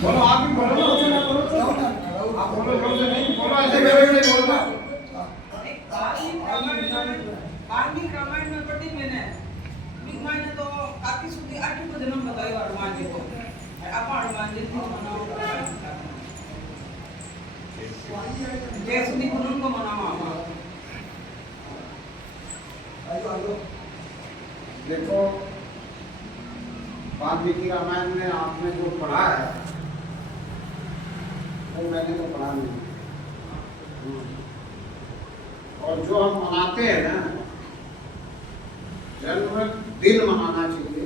बोलो आप भी बोलो आप बोलो जोर से नहीं बोलो ऐसे करके नहीं बोलना वाल्मीकि रामायण में पढ़ी मैंने मैंने तो काफी सुधी 8 को जन्म बताया हनुमान जी को आप हनुमान जी को मनाओ जय सुधी गुरु को मनाओ देखो वाल्मीकि रामायण में आपने जो पढ़ा है वो मैंने तो पढ़ा नहीं और जो हम मनाते हैं ना जन्मदिन मनाना चाहिए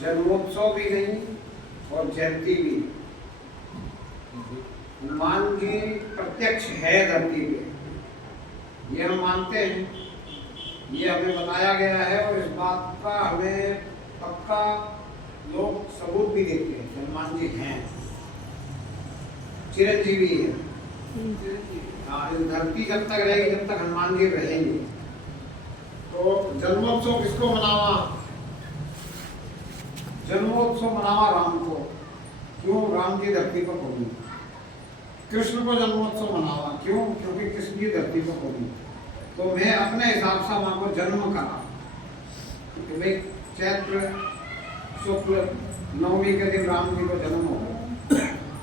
जन्मोत्सव भी नहीं और जयंती भी। हनुमान जी प्रत्यक्ष है धरती पे ये हम मानते हैं ये हमें बताया गया है और इस बात का हमें पक्का लोग सबूत भी देते हैं हनुमान जी हैं चिरंजीवी है। हाँ इस धरती जब तक रहेगी जब तक हनुमान जी रहेंगे। तो जन्मोत्सव किसको मनावा जन्मोत्सव मनावा राम को क्यों राम जी धरती पर पहुंचे। कृष्ण को जन्मोत्सव मनावा क्यों क्योंकि कृष्ण जी धरती पर पहुंचे। तो मैं अपने हिसाब से वहां को जन्म करा कि भाई चैत्र शुक्ल नवमी के दिन राम जी को जन्म हो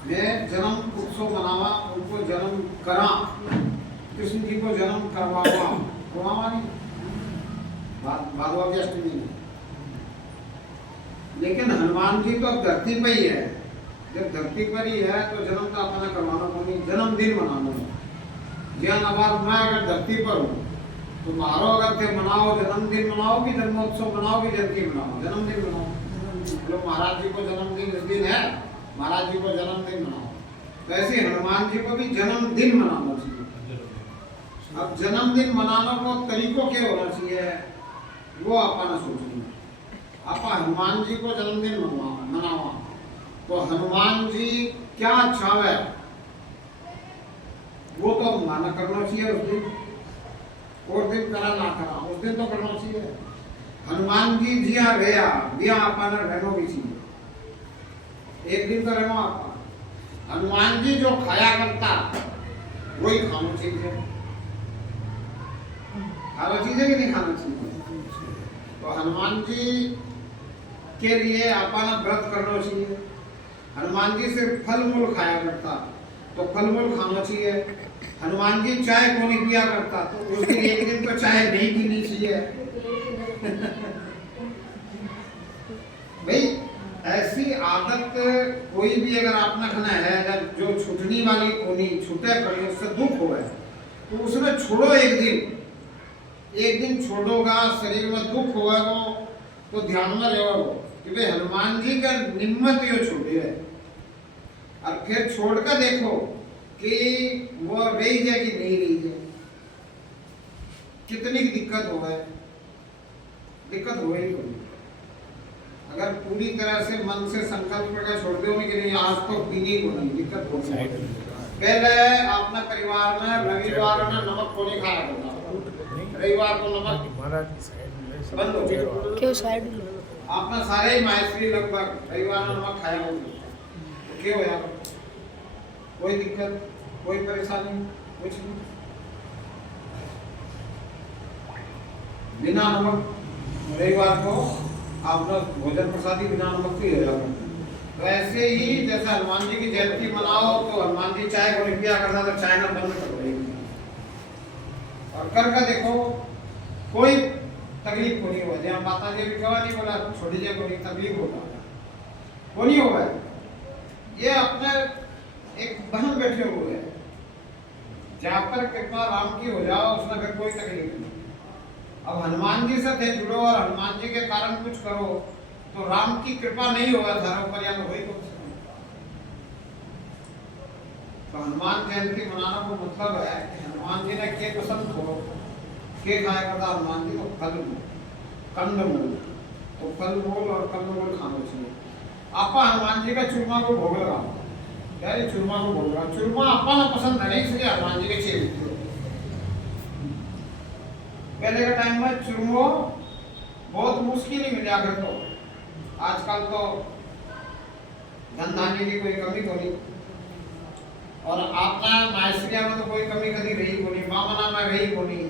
मैं जन्म उत्सव मनावा उनको जन्म करा कृष्ण जी को जन्म करवावा करवावा नहीं भादवा की अष्टमी में। लेकिन हनुमान जी तो अब धरती पर ही है जब धरती पर ही है तो जन्म तो अपना करवाना को नहीं जन्मदिन मनाना ज्ञान आबाद मैं अगर धरती पर हूँ तो मारो अगर थे मनाओ जन्मदिन मनाओ कि जन्मोत्सव मनाओ कि जयंती मनाओ जन्मदिन मनाओ। लोग महाराज जी को जन्मदिन इस दिन है महाराज जी को जन्मदिन मनाओ तो ऐसे हनुमान जी को भी जन्मदिन मनाना चाहिए। अब जन्मदिन मनाने को तरीकों के होना चाहिए वो अपना सोचेंगे आप हनुमान जी को जन्मदिन मनावा तो हनुमान जी क्या चाहे वो तो माना करना चाहिए उस दिन और दिन करा ना करा उस दिन तो करना चाहिए। हनुमान जी जिया गया बिया अपना रहना भी चाहिए एक दिन तो रहना आपा हनुमान जी जो खाया करता वही खाना चाहिए खाना चाहिए कि नहीं खाना चाहिए। तो हनुमान जी के लिए अपना व्रत करना चाहिए। हनुमान जी से फल मूल खाया करता तो फल मूल खाना चाहिए। हनुमान जी चाय को नहीं पिया करता तो उस दिन एक दिन तो चाय नहीं पीनी चाहिए भाई ऐसी आदत कोई भी अगर आपने खाना है अगर जो छूटने वाली कोनी छूटे पड़ी उससे दुख हो तो उसमें छोड़ो एक दिन छोड़ोगा शरीर में दुख होगा तो ध्यान में रहेगा वो कि भाई हनुमान जी का निम्मत यो छोड़े है और फिर छोड़ कर देखो कि वो रही जाए कि नहीं रही जाए कितनी दिक्कत हो गए दिक्कत हो ही कोई अगर पूरी तरह से मन से संकल्प करके छोड़ दो कि नहीं आज तो पीनी को नहीं दिक्कत हो पहले अपने परिवार में रविवार में नमक को नहीं खाया करता रविवार को नमक बंद हो गया आपने सारे ही मायश्री लगभग रविवार में नमक खाया होगा क्यों हो यार कोई दिक्कत कोई परेशानी कुछ नहीं बिना नमक रविवार को आपका भोजन प्रसादी बिना नमक की हो जाता तो ऐसे ही जैसे हनुमान जी की जयंती मनाओ तो हनुमान जी चाय को नहीं पिया करता तो चाय ना बंद कर देगी और कर देखो कोई तकलीफ को नहीं होगा जहाँ माता जी भी कहा नहीं बोला छोटी जी को नहीं तकलीफ होगा वो नहीं होगा। ये अपने एक बहन बैठे हुए हैं जहाँ पर कृपा राम की हो जाओ उसमें फिर कोई तकलीफ नहीं। अब हनुमान जी से थे जुड़ो और हनुमान जी के कारण कुछ करो तो राम की कृपा नहीं होगा धर्म पर या वही कुछ तो हनुमान जयंती मनाने को मतलब है कि हनुमान जी ने के पसंद हो के खाया करता हनुमान जी को फल कंदमूल तो फल मूल और कंदमूल खाना चाहिए। आप हनुमान जी का चूरमा को भोग लगाओ यार चूरमा को भोग लगाओ चूरमा आपा ना पसंद नहीं इसलिए हनुमान जी के चाहिए। पहले के टाइम में चूरमो बहुत मुश्किल ही मिला करता आजकल तो धन धान्य की कोई कमी को नहीं, और अपना मायसरिया में तो कोई कमी कभी रही को नहीं, मामना में रही को नहीं,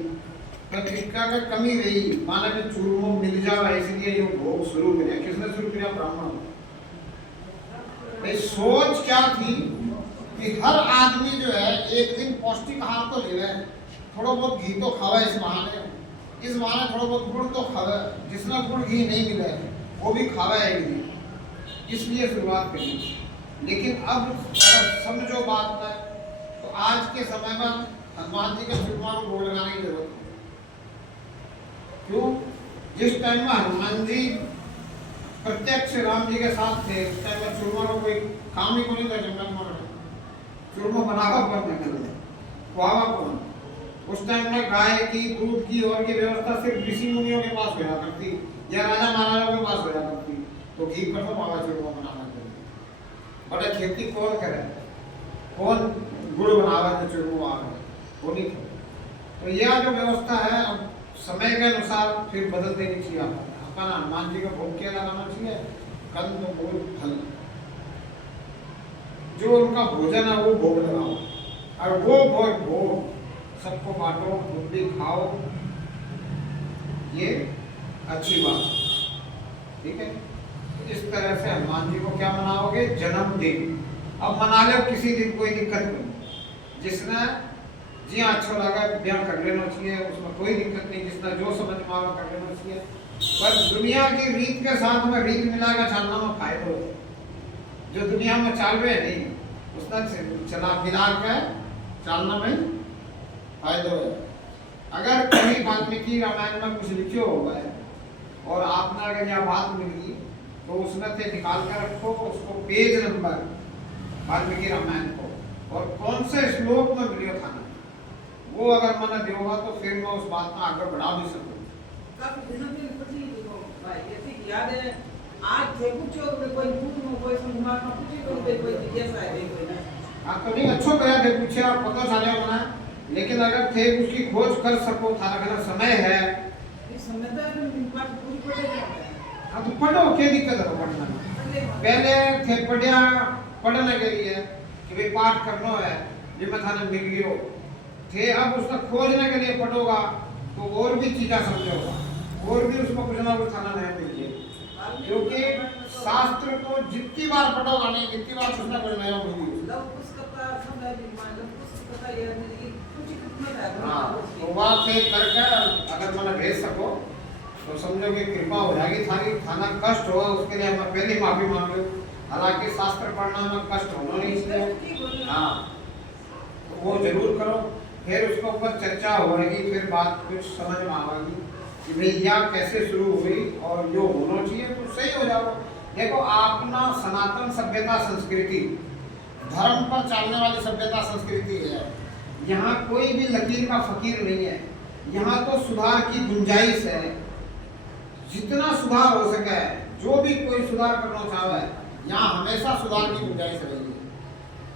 पर इसका का कमी रही माना कि चूरमो मिल जाए, इसलिए ये भोग शुरू किया। किसने शुरू किया? ब्राह्मण। भाई सोच क्या थी कि हर आदमी जो है एक दिन पौष्टिक आहार तो ले रहे, थोड़ा बहुत घी तो खावे, इस बहाने थोड़ा बहुत गुड़ तो खावे, जिसने गुड़ घी नहीं मिले वो भी खावे एक दिन, इसलिए शुरुआत करी। लेकिन अब अगर समझो बात में, तो आज के समय में हनुमान जी के चूरमा को भोग लगाने की जरूरत है। क्यों? जिस टाइम में हनुमान जी प्रत्यक्ष राम जी के साथ थे, उस टाइम में चूरमा को कोई काम ही को नहीं था। जंगल में चूरमा बनावा कौन, खुआवा कौन? उस टाइम में गाय की, दूध की और की व्यवस्था सिर्फ ऋषि मुनियों के पास हुआ करती या राजा महाराजाओं के पास हुआ करती। तो घी पर तो मावा चूरमा बनाना चाहिए। बड़े खेती कौन करे, कौन गुड़ बनावा जो चूरमा आवे, वो नहीं था। तो यह जो व्यवस्था है अब समय के अनुसार फिर बदल देनी चाहिए। अपन हनुमान जी का भोग क्या लगाना चाहिए? कंद मूल फल, जो उनका भोजन है वो भोग लगाओ, और वो भोग सबको बांटो, खुद भी खाओ, ये अच्छी बात, ठीक है। इस तरह से हनुमान जी को क्या मनाओगे? जन्मदिन। अब मना लो किसी दिन, कोई दिक्कत नहीं। जिसने जी अच्छा लगा ब्याह कर लेना चाहिए, उसमें कोई दिक्कत नहीं। जिसने जो समझ में आवा कर लेना चाहिए। पर दुनिया की रीत के साथ में रीत मिलाकर चलना में फायदा है। जो दुनिया में चाल रहे नहीं, उसने चला मिला के चलना में फायदा है। अगर कहीं वाल्मीकि रामायण में कुछ लिखो होगा है और आपने अगर यह बात मिल गई, तो उसमें से निकाल कर रखो उसको, पेज नंबर वाल्मीकि रामायण को, और कौन से श्लोक में मिलियो था ना, वो अगर मैंने दियोगा तो फिर मैं उस बात में आगे बढ़ा भी सकूँ। काफी दिनों के पति भाई ऐसी याद है, आज थे कुछ कोई पूछ में कोई समझ में पूछी कोई जिज्ञासा है कोई ना। हाँ तो नहीं, अच्छो गया थे पूछे, आप पता चले होना। लेकिन अगर थे उसकी खोज कर सको, थारा घना समय है, इस समय तो बात पूरी पड़ेगी। हाँ तो पढ़ो, क्या दिक्कत है पढ़ना में? पहले थे पढ़िया पढ़ने के लिए कि भाई पाठ करना है, जिम्मे थाने मिल गयो थे। अब उसका खोजने के लिए पढ़ोगा तो और भी चीज़ें समझोगा, और भी उसको कुछ ना कुछ थाना नया मिल जाए। क्योंकि शास्त्र को जितनी बार पढ़ोगा नहीं, जितनी बार कुछ ना कुछ नया मिलेगा। हाँ, तो बात से करके अगर मैंने भेज सको तो समझो कि कृपा हो जाएगी थारी। थाना कष्ट हुआ उसके लिए मैं पहले माफी मांग लूँ। हालांकि शास्त्र पढ़ना में कष्ट होना नहीं चाहिए। हाँ, तो वो जरूर करो, फिर उसके ऊपर चर्चा होगी, फिर बात कुछ समझ में आएगी कि भाई यह कैसे शुरू हुई और जो होना चाहिए तो सही हो जाओ। देखो, अपना सनातन सभ्यता संस्कृति, धर्म पर चलने वाली सभ्यता संस्कृति है। यहाँ कोई भी लकीर का फकीर नहीं है। यहाँ तो सुधार की गुंजाइश है, जितना सुधार हो सके। जो भी कोई सुधार करना चाहे, यहाँ हमेशा सुधार की गुंजाइश रहेगी।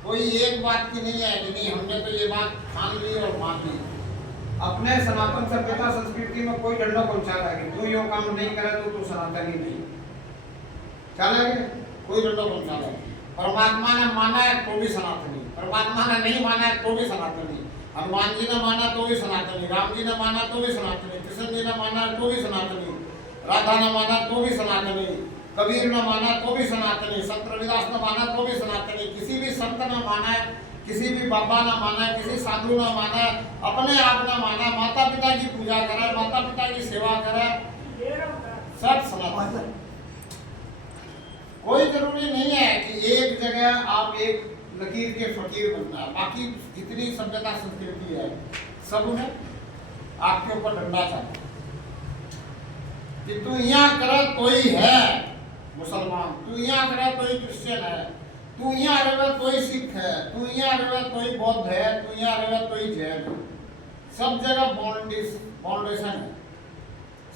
कोई एक बात की नहीं है कि नहीं हमने तो ये बात मान ली और मान ली। अपने सनातन सभ्यता संस्कृति में कोई डंडा पहुंचा रहा है कि तू यो काम नहीं करे तो तू सनातनी नहीं चलेगा, कोई डंडा पहुंचा रहा है। परमात्मा ने माना है तो भी सनातनी, परमात्मा ने नहीं माना है तो भी सनातनी, हनुमान जी ने माना तो भी सनातनी, राम जी ने माना तो भी सनातनी, कृष्ण जी ने माना तो भी सनातनी, राधा ने माना तो भी सनातनी, कबीर ने माना तो भी सनातनी, संत रविदास ने माना तो भी सनातनी। किसी भी संत ने माना है, किसी भी बाबा ने माना है, किसी साधु ने माना है, अपने आप ने माना, माता पिता की पूजा करे, माता पिता की सेवा करे, सब सनातन। कोई जरूरी नहीं है कि एक जगह आप एक लकीर के फकीर बनना है। बाकी जितनी सभ्यता संस्कृति है सब में आपके ऊपर डंडा चाहता कि तू यहाँ करे तो ही है मुसलमान, तू यहाँ करे तो ही क्रिश्चियन है, तू यहाँ रहे तो ही सिख है, तू यहाँ रहे तो ही बौद्ध है, तू यहाँ रहे तो ही जैन है। सब जगह बाउंडेशन है,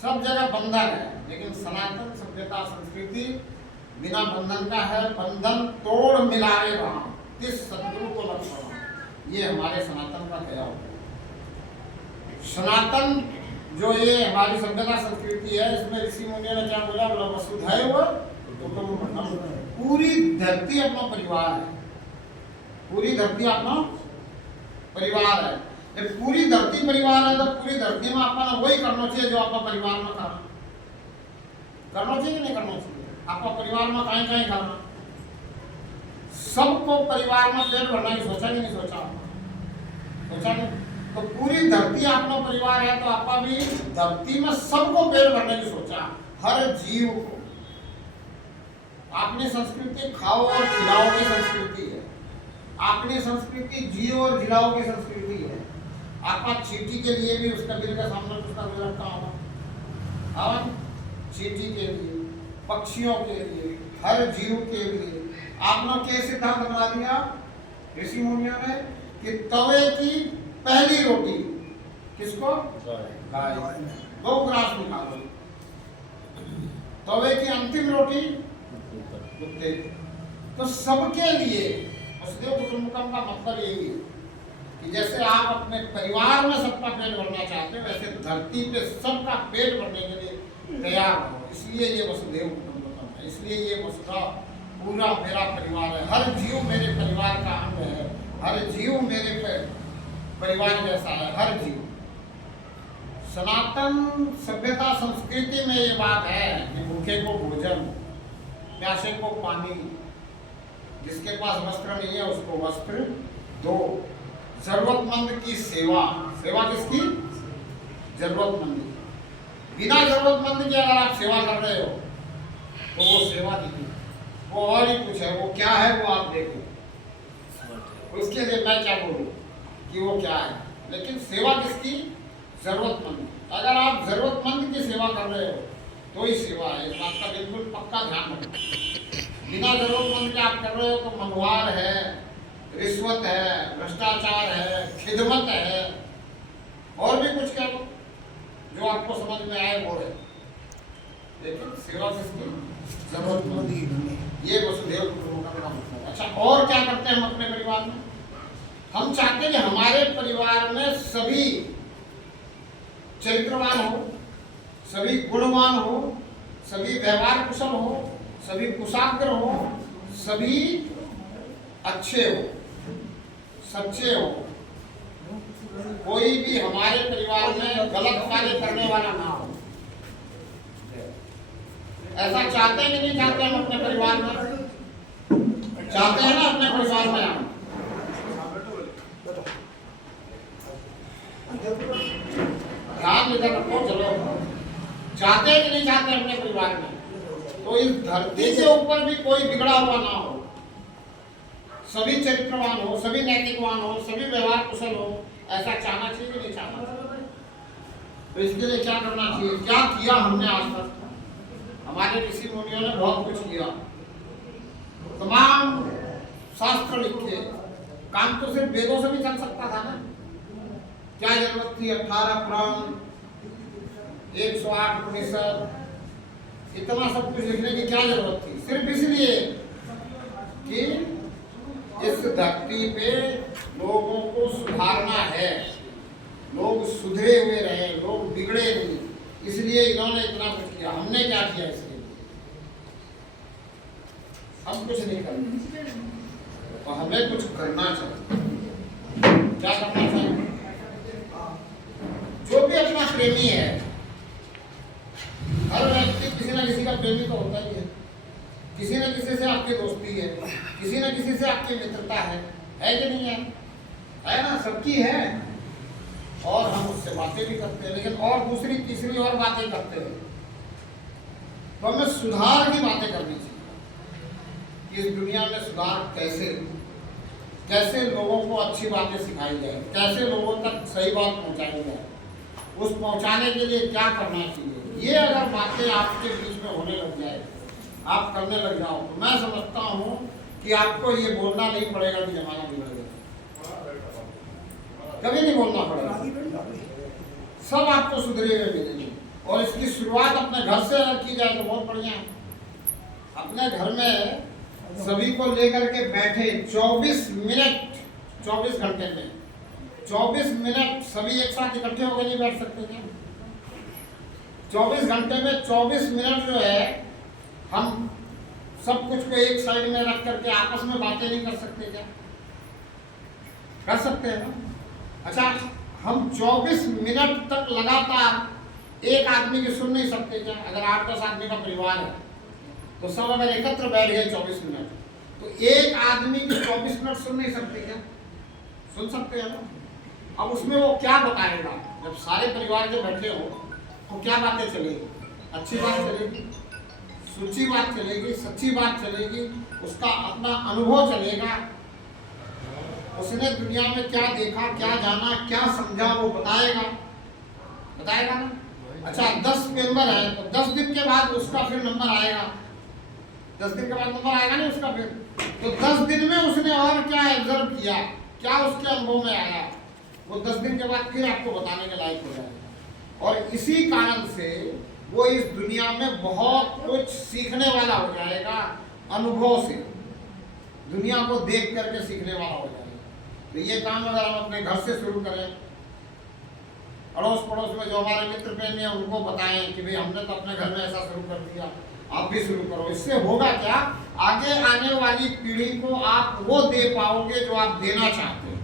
सब जगह बंधन है। लेकिन सनातन सभ्यता संस्कृति बिना बंधन का है। बंधन तोड़ मिलाए राम, किस सतगुरु को लग। ये हमारे सनातन का क्या होता है। सनातन जो ये हमारी सभ्यता संस्कृति है, इसमें ऋषि मुनियों ने क्या बोला, वसुधैव कुटुंबकम, पूरी धरती अपना परिवार है, पूरी धरती अपना परिवार है। जब पूरी धरती परिवार है तो पूरी धरती में अपना वही करना चाहिए जो अपना परिवार में करना चाहिए कि नहीं करना चाहिए। आपका परिवार में कहीं कहीं करना, सबको परिवार में पेट भरना की सोचा कि नहीं सोचा, सोचा नहीं। तो पूरी धरती अपना परिवार है तो आपका भी धरती में सबको पेट भरने की सोचा, हर जीव को। अपनी संस्कृति खाओ और खिलाओ की संस्कृति है, अपनी संस्कृति जियो और जिलाओ की संस्कृति है। आपका चींटी के लिए भी उसका बिल का सामना उसका बिल रखा होगा, और चींटी के लिए, पक्षियों के लिए, हर जीव के लिए आपने क्या सिद्धांत बना दिया ऋषि मुनियों ने कि तवे की पहली रोटी किसको, गाय, दो ग्रास निकालो। तवे की अंतिम रोटी कुत्ते। तो सबके लिए वसुदेव कुटुंबकम का मतलब यही है कि जैसे आप अपने परिवार में सबका पेट भरना चाहते हो, वैसे धरती पे सबका पेट भरने के लिए तैयार हो। इसलिए ये वसुदेव कुटुंबकम है, इसलिए ये वसुधा पूरा मेरा परिवार है, हर जीव मेरे परिवार का अंग है, हर जीव मेरे परिवार जैसा है, हर जीव। सनातन सभ्यता संस्कृति में ये बात है कि भूखे को भोजन, प्यासे को पानी, जिसके पास वस्त्र नहीं है उसको वस्त्र दो, जरूरतमंद की सेवा। सेवा किसकी, जरूरतमंद। बिना जरूरतमंद के अगर आप सेवा कर रहे हो तो वो सेवा नहीं, वो और ही कुछ है। वो क्या है वो आप देखो, उसके लिए मैं क्या बोलूं कि वो क्या है। लेकिन सेवा किसकी, जरूरतमंद। अगर आप जरूरतमंद की सेवा कर रहे हो तो ही सेवा है, इस बात का बिल्कुल पक्का ध्यान रखो। बिना जरूरतमंद के आप कर रहे हो तो मनवार है, रिश्वत है, भ्रष्टाचार है, खिदमत है, और भी कुछ कह लो जो आपको समझ में आए वो है। लेकिन सेवा किसकी, जरूरतमंद। ये वसुदेव कुटुंबकम का मतलब। अच्छा, और क्या करते हैं हम अपने परिवार में? हम चाहते हैं कि हमारे परिवार में सभी चरित्रवान हो, सभी गुणवान हो, सभी व्यवहार कुशल हो, सभी कुशाग्र हो, सभी अच्छे हो, सच्चे हो। कोई भी हमारे परिवार में गलत कार्य करने वाला ना हो। ऐसा चाहते हैं कि नहीं चाहते हम अपने परिवार में? चाहते हैं ना अपने परिवार में हम? ध्यान इधर रखो। चलो, चाहते हैं कि नहीं चाहते अपने परिवार में? तो इस धरती के ऊपर भी कोई बिगड़ा हुआ ना हो, सभी चरित्रवान हो, सभी नैतिकवान हो, सभी व्यवहार कुशल हो। ऐसा चाहना चाहिए कि नहीं चाहना चाहिए? तो इसके लिए क्या करना चाहिए? क्या किया हमने आज तक? हमारे ऋषि मुनियों ने बहुत कुछ किया, तमाम शास्त्र लिखे। काम तो सिर्फ वेदों से भी चल सकता था ना, क्या जरूरत थी 18 पुराण, 108 उपनिषद, इतना सब कुछ लिखने की क्या जरूरत थी? सिर्फ इसलिए कि इस धरती पे लोगों को सुधारना है, लोग सुधरे हुए रहे, लोग बिगड़े नहीं, इसलिए इन्होंने इतना कुछ किया। हमने क्या किया इसके लिए? हम कुछ नहीं करते, तो हमें कुछ करना चाहिए। क्या करना चाहिए? जो भी अपना प्रेमी है, हर व्यक्ति किसी न किसी का प्रेमी तो होता ही है, किसी न किसी से आपकी दोस्ती है, किसी न किसी से आपकी मित्रता है कि नहीं है? है ना, सबकी है। और हम उससे बातें भी करते हैं, लेकिन और दूसरी तीसरी और बातें करते हैं। तो हमें सुधार की बातें करनी चाहिए कि इस दुनिया में सुधार कैसे लोगों को अच्छी बातें सिखाई जाए, कैसे लोगों तक सही बात पहुंचाई जाए, उस पहुंचाने के लिए क्या करना चाहिए। ये अगर बातें आपके बीच में होने लग जाए, आप करने लग जाओ, तो मैं समझता हूँ कि आपको ये बोलना नहीं पड़ेगा कि जमाना बिगड़ गया। कभी नहीं बोलना पड़ेगा, सब आपको सुधरे हुए मिलेंगे। और इसकी शुरुआत अपने घर से अगर की जाए तो बहुत बढ़िया है। अपने घर में सभी को लेकर के बैठे 24 मिनट, 24 घंटे में 24 मिनट सभी एक साथ इकट्ठे होकर नहीं बैठ सकते क्या? 24 घंटे में 24 मिनट जो है हम को एक साइड में रख करके आपस में बातें नहीं कर सकते क्या? कर सकते हैं ना। अच्छा, हम 24 मिनट तक लगातार एक आदमी की सुन नहीं सकते क्या? अगर 8-10 आदमी का परिवार है तो सब अगर एकत्र बैठ गए 24 मिनट, तो एक आदमी की 24 मिनट सुन नहीं सकते क्या? सुन सकते हैं ना। अब उसमें वो क्या बताएगा? जब सारे परिवार के बैठे हो तो क्या बातें चलेगी? अच्छी बात चलेगी, सच्ची बात चलेगी, सच्ची बात चलेगी, उसका अपना अनुभव चलेगा, उसने दुनिया में क्या देखा, क्या जाना, क्या समझा, वो बताएगा ना। अच्छा, 10 मेंबर है तो 10 दिन के बाद उसका फिर नंबर आएगा। 10 दिन के बाद नंबर आएगा नहीं उसका फिर, तो 10 दिन में उसने और क्या ऑब्जर्व किया, क्या उसके अनुभव में आया, वो 10 दिन के बाद फिर आपको बताने के लायक हो जाएगा। और इसी कारण से वो इस दुनिया में बहुत कुछ सीखने वाला हो जाएगा, अनुभव से, दुनिया को देख करके सीखने वाला हो जाएगा। तो ये काम अगर हम अपने घर से शुरू करें, अड़ोस पड़ोस में जो हमारे मित्र प्रेमी हैं उनको बताएं कि भाई हमने तो अपने घर में ऐसा शुरू कर दिया, आप भी शुरू करो। इससे होगा क्या? आगे आने वाली पीढ़ी को आप वो दे पाओगे जो आप देना चाहते हो,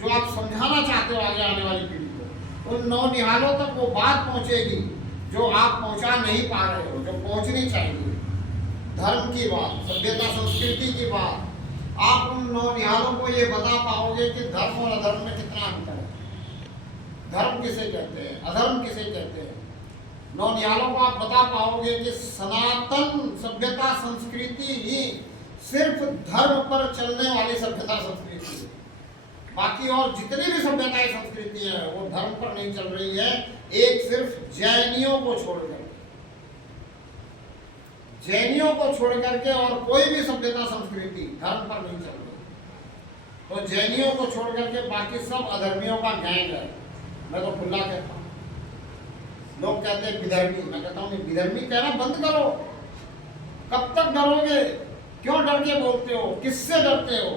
जो आप समझाना चाहते हो आगे आने वाली पीढ़ी को। उन नौनिहालों तक वो बात पहुंचेगी जो आप पहुंचा नहीं पा रहे हो, जो पहुंचनी चाहिए। धर्म की बात, सभ्यता संस्कृति की बात, आप उन नौनिहालों को ये बता पाओगे कि धर्म और अधर्म में कितना अंतर है, धर्म किसे कहते हैं, अधर्म किसे कहते हैं। नौनिहालों को आप बता पाओगे कि सनातन सभ्यता संस्कृति ही सिर्फ धर्म पर चलने वाली सभ्यता संस्कृति है। बाकी और जितनी भी सभ्यताएं संस्कृति है वो धर्म पर नहीं चल रही है, एक सिर्फ जैनियों को छोड़कर, जैनियों को छोड़ करके और कोई भी सभ्यता संस्कृति धर्म पर नहीं चल रही। तो जैनियों को छोड़ करके बाकी सब अधर्मियों का गैंग है। मैं तो खुला कहता हूँ, लोग कहते हैं विधर्मी, मैं कहता हूँ विधर्मी कहना बंद करो। कब तक डरोगे? क्यों डर के बोलते हो? किससे डरते हो?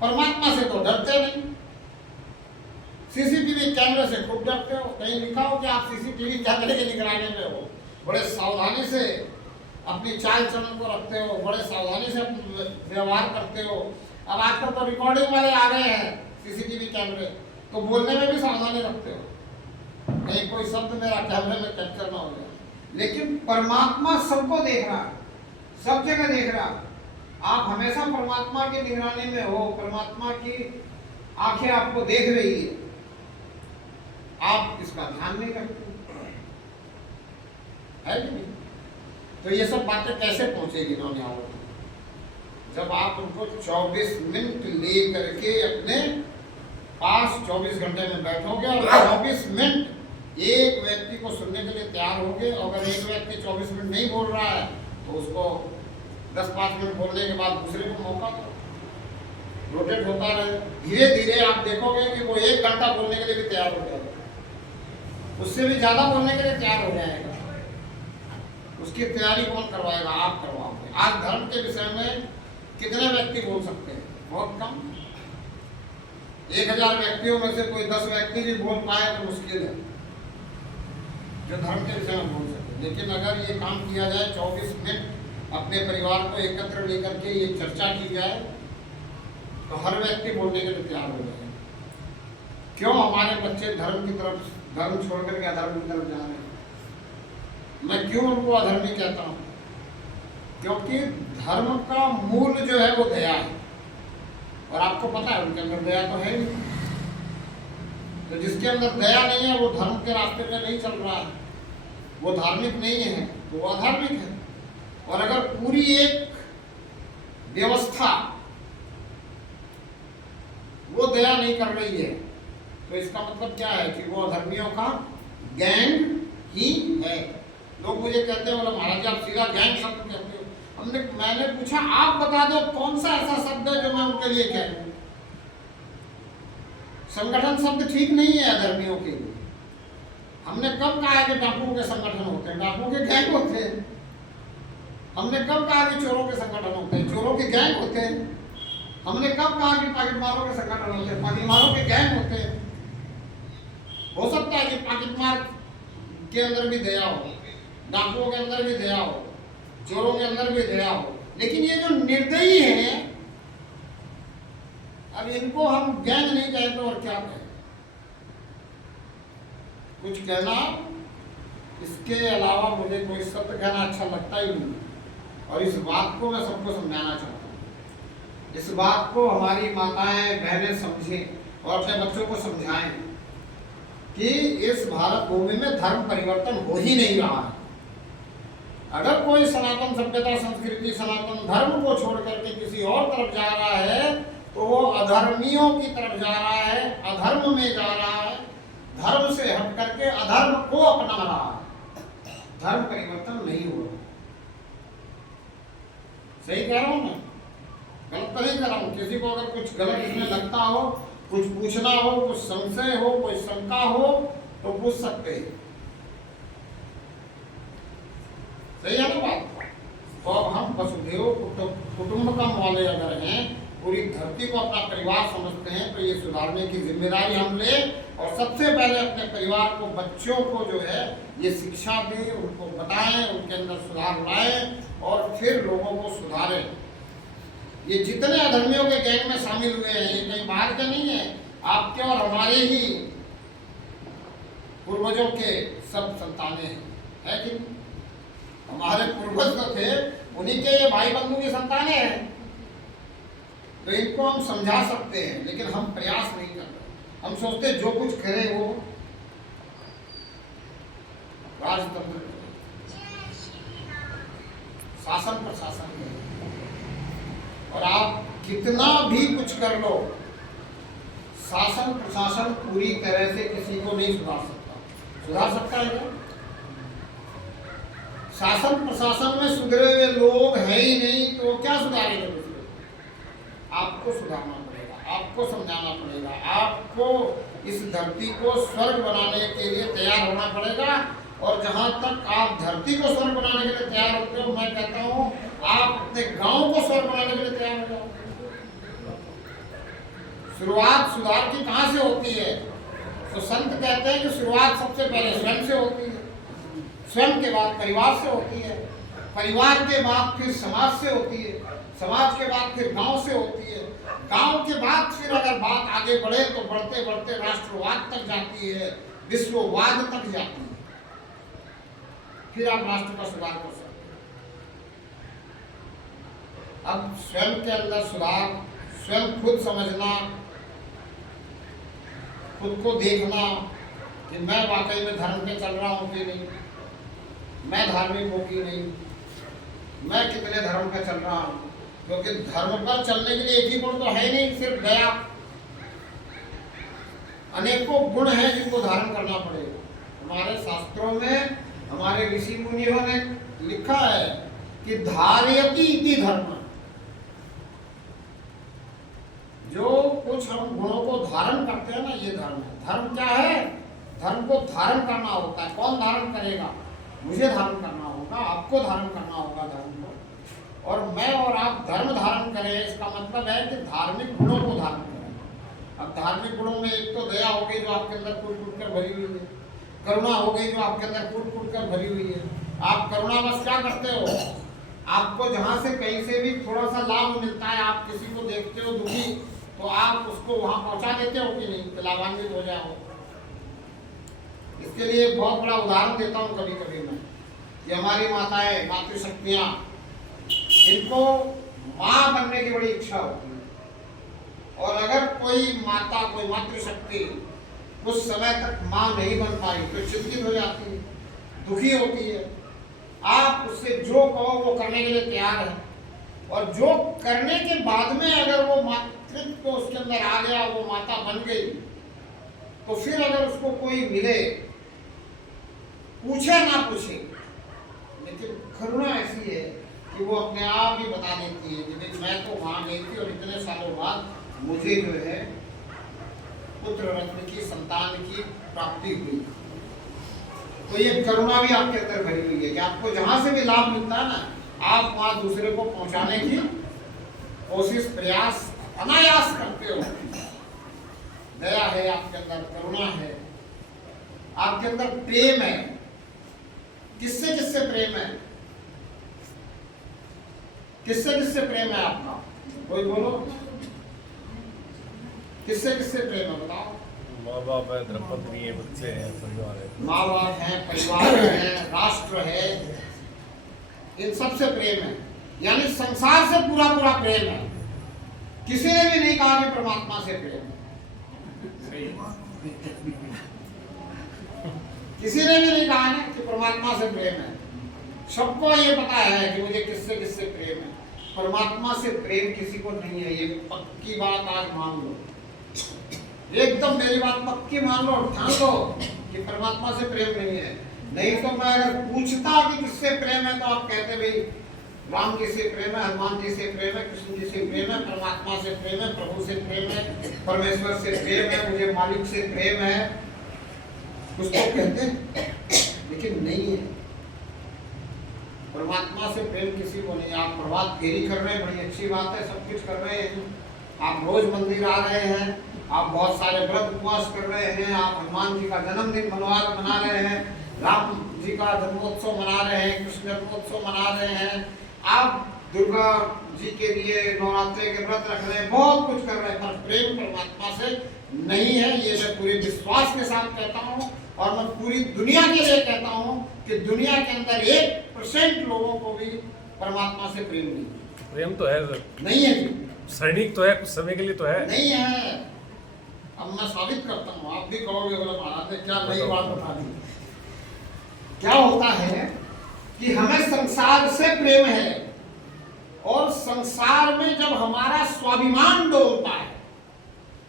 परमात्मा से तो डरते नहीं, सीसीटीवी कैमरे से खूब डरते हो। कहीं लिखा हो कि आप सीसीटीवी कैमरे के निगरानी में हो, बड़े सावधानी से अपनी चाल चलन को रखते हो, बड़े सावधानी से व्यवहार करते हो। अब आजकल तो रिकॉर्डिंग वाले आ गए हैं सीसीटीवी कैमरे, तो बोलने में भी सावधानी रखते हो, कहीं कोई शब्द मेरा कैमरे में कैप्चर ना हो जाए। लेकिन परमात्मा सबको देख रहा है, सब जगह देख रहा है। आप हमेशा परमात्मा की निगरानी में हो, परमात्मा की आंखें आपको देख रही है, आप इसका ध्यान नहीं रखते, है कि नहीं? तो ये सब बातें कैसे पहुंचेगी नौनिहालों को? जब आप उनको 24 मिनट ले करके अपने पास 24 घंटे में बैठोगे और 24 मिनट एक व्यक्ति को सुनने के लिए तैयार होगे। अगर एक व्यक्ति 24 मिनट नहीं बोल रहा है तो उसको 10-5 मिनट बोलने के बाद दूसरे को मौका दो, रोटेट होता रहे। धीरे धीरे आप देखोगे कि वो 1 घंटा बोलने के लिए भी तैयार हो जाएगा, उससे भी ज्यादा बोलने के लिए तैयार हो जाएगा। उसकी तैयारी कौन करवाएगा? आप करवाओगे। आज धर्म के विषय में कितने व्यक्ति बोल सकते हैं? बहुत कम। 1000 व्यक्तियों में से कोई 10 व्यक्ति भी बोल पाए तो मुश्किल है जो धर्म के विषय में बोल सके। लेकिन अगर ये काम किया जाए, 24 मिनट अपने परिवार को एकत्र लेकर के ये चर्चा की जाए, तो हर व्यक्ति बोलने के लिए तैयार हो जाए। क्यों हमारे बच्चे धर्म की तरफ, धर्म छोड़कर के अधर्म की तरफ जा रहे हैं? मैं क्यों उनको अधर्मी कहता हूँ? क्योंकि धर्म का मूल जो है वो दया है, और आपको पता है उनके अंदर दया तो है नहीं। तो जिसके अंदर दया नहीं है वो धर्म के रास्ते पे नहीं चल रहा है, वो धार्मिक नहीं है, तो वो अधार्मिक है। और अगर पूरी एक व्यवस्था वो दया नहीं कर रही है तो इसका मतलब क्या है कि वो अधर्मियों का गैंग ही है। लोग मुझे कहते हैं, बोला महाराज आप सीधा गैंग शब्द कहते हो। मैंने पूछा आप बता दो कौन सा ऐसा शब्द है जो मैं उनके लिए कह दूं। संगठन शब्द ठीक नहीं है अधर्मियों के लिए। हमने कब कहा है कि डाकुओं के संगठन होते हैं? डाकुओं के गैंग होते हैं। हमने कब कहा कि चोरों के संगठन होते हैं? चोरों के गैंग होते हैं। हमने कब कहा कि पॉकेटमारों के संगठन होते हैं? पॉकेटमारों के गैंग होते हैं। हो सकता है कि पॉकेटमार के अंदर भी दया हो, डाकुओं के अंदर भी दया हो, चोरों के अंदर भी दया हो, लेकिन ये जो निर्दयी है, अब इनको हम गैंग नहीं कहते और क्या कहें, कुछ कहना इसके अलावा मुझे कोई शब्द कहना अच्छा लगता ही नहीं। और इस बात को मैं सबको समझाना चाहता हूँ, इस बात को हमारी माताएं बहनें समझें और अपने बच्चों को समझाएं कि इस भारत भूमि में धर्म परिवर्तन हो ही नहीं रहा है। अगर कोई सनातन सभ्यता, संस्कृति, सनातन धर्म को छोड़ करके किसी और तरफ जा रहा है तो वो अधर्मियों की तरफ जा रहा है, अधर्म में जा रहा है, धर्म से हट करके अधर्म को अपना रहा है। धर्म परिवर्तन नहीं हो रहा। सही कह रहा हूं मैं? गलत तो नहीं कर रहा हूं। किसी को अगर कुछ गलत इसमें लगता हो, कुछ पूछना हो, कुछ संशय हो, कोई शंका हो तो पूछ सकते हैं। सही है ना बात? तो अब हम वसुधैव कुटुंबकम वाले अगर हैं, पूरी धरती को अपना परिवार समझते हैं, तो ये सुधारने की जिम्मेदारी हम ले और सबसे पहले अपने परिवार को, बच्चों को जो है ये शिक्षा दें, उनको बताएं, उनके अंदर सुधार लाएं और फिर लोगों को सुधारें। ये जितने अधर्मियों के गैंग में शामिल हुए हैं, ये कहीं बाहर के नहीं है, आपके और हमारे ही पूर्वजों के सब संतानें है कि हमारे पूर्वज तो थे, उन्हीं के ये भाई बंधु की संतानें हैं। तो इनको हम समझा सकते हैं, लेकिन हम प्रयास नहीं कर रहे। हम सोचते जो कुछ करें वो राजतंत्र, शासन प्रशासन करें। और आप कितना भी कुछ कर लो, शासन प्रशासन पूरी तरह से किसी को नहीं सुधार सकता। सुधार सकता है क्या? शासन प्रशासन में सुधरे हुए लोग है ही नहीं, तो क्या सुधारेंगे दूसरे? आपको सुधारना पड़ेगा, आपको समझाना पड़ेगा, आपको इस धरती को स्वर्ग बनाने के लिए तैयार होना पड़ेगा। और जहां तक आप धरती को स्वर्ग बनाने के लिए तैयार होते हो, मैं कहता हूं आप अपने गांव को स्वर्ग बनाने के लिए तैयार हो जाओ। शुरुआत सुधार की कहां से होती है? तो संत कहते हैं कि शुरुआत सबसे पहले स्वयं से होती है, स्वयं के बाद परिवार से होती है, परिवार के बाद फिर समाज से होती है, समाज के बाद फिर गांव से होती है, गांव के बाद फिर अगर बात आगे बढ़े तो बढ़ते बढ़ते राष्ट्रवाद तक जाती है, विश्ववाद तक जाती है। फिर आप राष्ट्र का सुधार कर सकते हैं। अब स्वयं के अंदर सुधार, स्वयं खुद समझना, खुद को देखना कि मैं वाकई में धर्म पे चल रहा हूं कि नहीं, मैं धार्मिक हूं कि नहीं, मैं कितने धर्म पे चल रहा हूं। क्योंकि धर्म पर चलने के लिए एक ही गुण तो है नहीं, सिर्फ दया। अनेकों गुण हैं जिनको धारण करना पड़ेगा। हमारे शास्त्रों में हमारे ऋषि मुनियों ने लिखा है कि धारयति इति धर्म। जो कुछ हम गुणों को धारण करते हैं ना, ये धर्म है। धर्म क्या है? धर्म को धारण करना होता है। कौन धारण करेगा? मुझे धारण करना होगा, आपको धारण करना होगा धर्म को। और मैं और आप धर्म धारण करें, इसका मतलब है कि धार्मिक गुणों को धारण करें। अब धार्मिक गुणों में एक तो दया हो गई जो आपके अंदर फूट फूट कर भरी हुई है, करुणा हो गई जो आपके अंदर फूट फूट कर भरी हुई है। आप करुणा बस क्या करते हो? आपको जहां से कहीं से भी थोड़ा सा लाभ मिलता है, आप किसी को देखते हो दुखी, तो आप उसको वहां पहुंचा देते हो कि नहीं, तो लाभान्वित हो जाओ। इसके लिए बहुत बड़ा उदाहरण देता हूँ कभी कभी मैं, कि हमारी माताएं, मातृशक्तियां, इनको माँ बनने की बड़ी इच्छा होती है। और अगर कोई माता, कोई मातृशक्ति कुछ समय तक माँ नहीं बन पाई तो चिंतित हो जाती है, दुखी होती है। आप उससे जो कहो वो करने के लिए तैयार है, और जो करने के बाद में अगर वो मातृत्व उसके अंदर आ गया, वो माता बन गई, तो फिर अगर उसको कोई मिले, पूछे ना पूछे, लेकिन करुणा ऐसी है कि वो अपने आप ही बता देती है कि मैं तो वहां गई थी और इतने सालों बाद मुझे जो है पुत्र रत्न की, संतान की प्राप्ति हुई। तो ये करुणा भी आपके अंदर भरी हुई है कि आपको जहां से भी लाभ मिलता है ना, आप वहां दूसरे को पहुंचाने की कोशिश, प्रयास, अनायास करते हो। दया है आपके अंदर, करुणा है आपके अंदर, प्रेम है। किससे किससे प्रेम है? किससे किससे प्रेम है आपका? कोई बोलो, किससे किससे प्रेम है बताओ? माँ बाप है, धर्मपत्नी है, बच्चे हैं, परिवार है। माँ बाप है, परिवार है, राष्ट्र है, इन सब से प्रेम है। यानी संसार से पूरा पूरा प्रेम है। किसी ने भी नहीं कहा कि परमात्मा से प्रेम है। किसी ने भी नहीं कहा ना कि परमात्मा से प्रेम है। सबको ये पता है कि मुझे किससे किससे प्रेम है। परमात्मा से प्रेम किसी को नहीं है, ये पक्की बात आज मान लो। एकदम मेरी बात पक्की मान लो, ठान लो कि परमात्मा से प्रेम नहीं है। नहीं तो मैं अगर पूछता कि किससे प्रेम है तो आप कहते भाई राम जी से प्रेम है, हनुमान जी से प्रेम है, कृष्ण जी से प्रेम है, परमात्मा से प्रेम है, प्रभु से प्रेम है, परमेश्वर से प्रेम है, मुझे मालिक से प्रेम है, कुछ तो कहते हैं, लेकिन नहीं है। परमात्मा से प्रेम किसी को नहीं। आप प्रभात फेरी कर रहे हैं, बड़ी अच्छी बात है, सब कुछ कर रहे हैं, आप रोज मंदिर आ रहे हैं, आप बहुत सारे व्रत उपवास कर रहे हैं, आप हनुमान जी का जन्मदिन मना रहे हैं, राम जी का जन्मोत्सव मना रहे हैं, कृष्ण जन्मोत्सव मना रहे हैं, आप दुर्गा जी के लिए नवरात्रि के व्रत रख रहे हैं, बहुत कुछ कर रहे हैं, पर प्रेम परमात्मा से नहीं है। ये मैं पूरे विश्वास के साथ कहता हूँ और मैं पूरी दुनिया के लिए कहता हूँ कि दुनिया के अंदर 1% लोगों को भी परमात्मा से प्रेम नहीं है। प्रेम तो है, नहीं है जी, क्षणिक तो है, कुछ समय के लिए तो है। नहीं है। अब मैं साबित करता हूँ, आप भी कहोगे बोले महाराज ने क्या नई बात बता दी। क्या होता है कि हमें संसार से प्रेम है और संसार में जब हमारा स्वाभिमान डोलता है,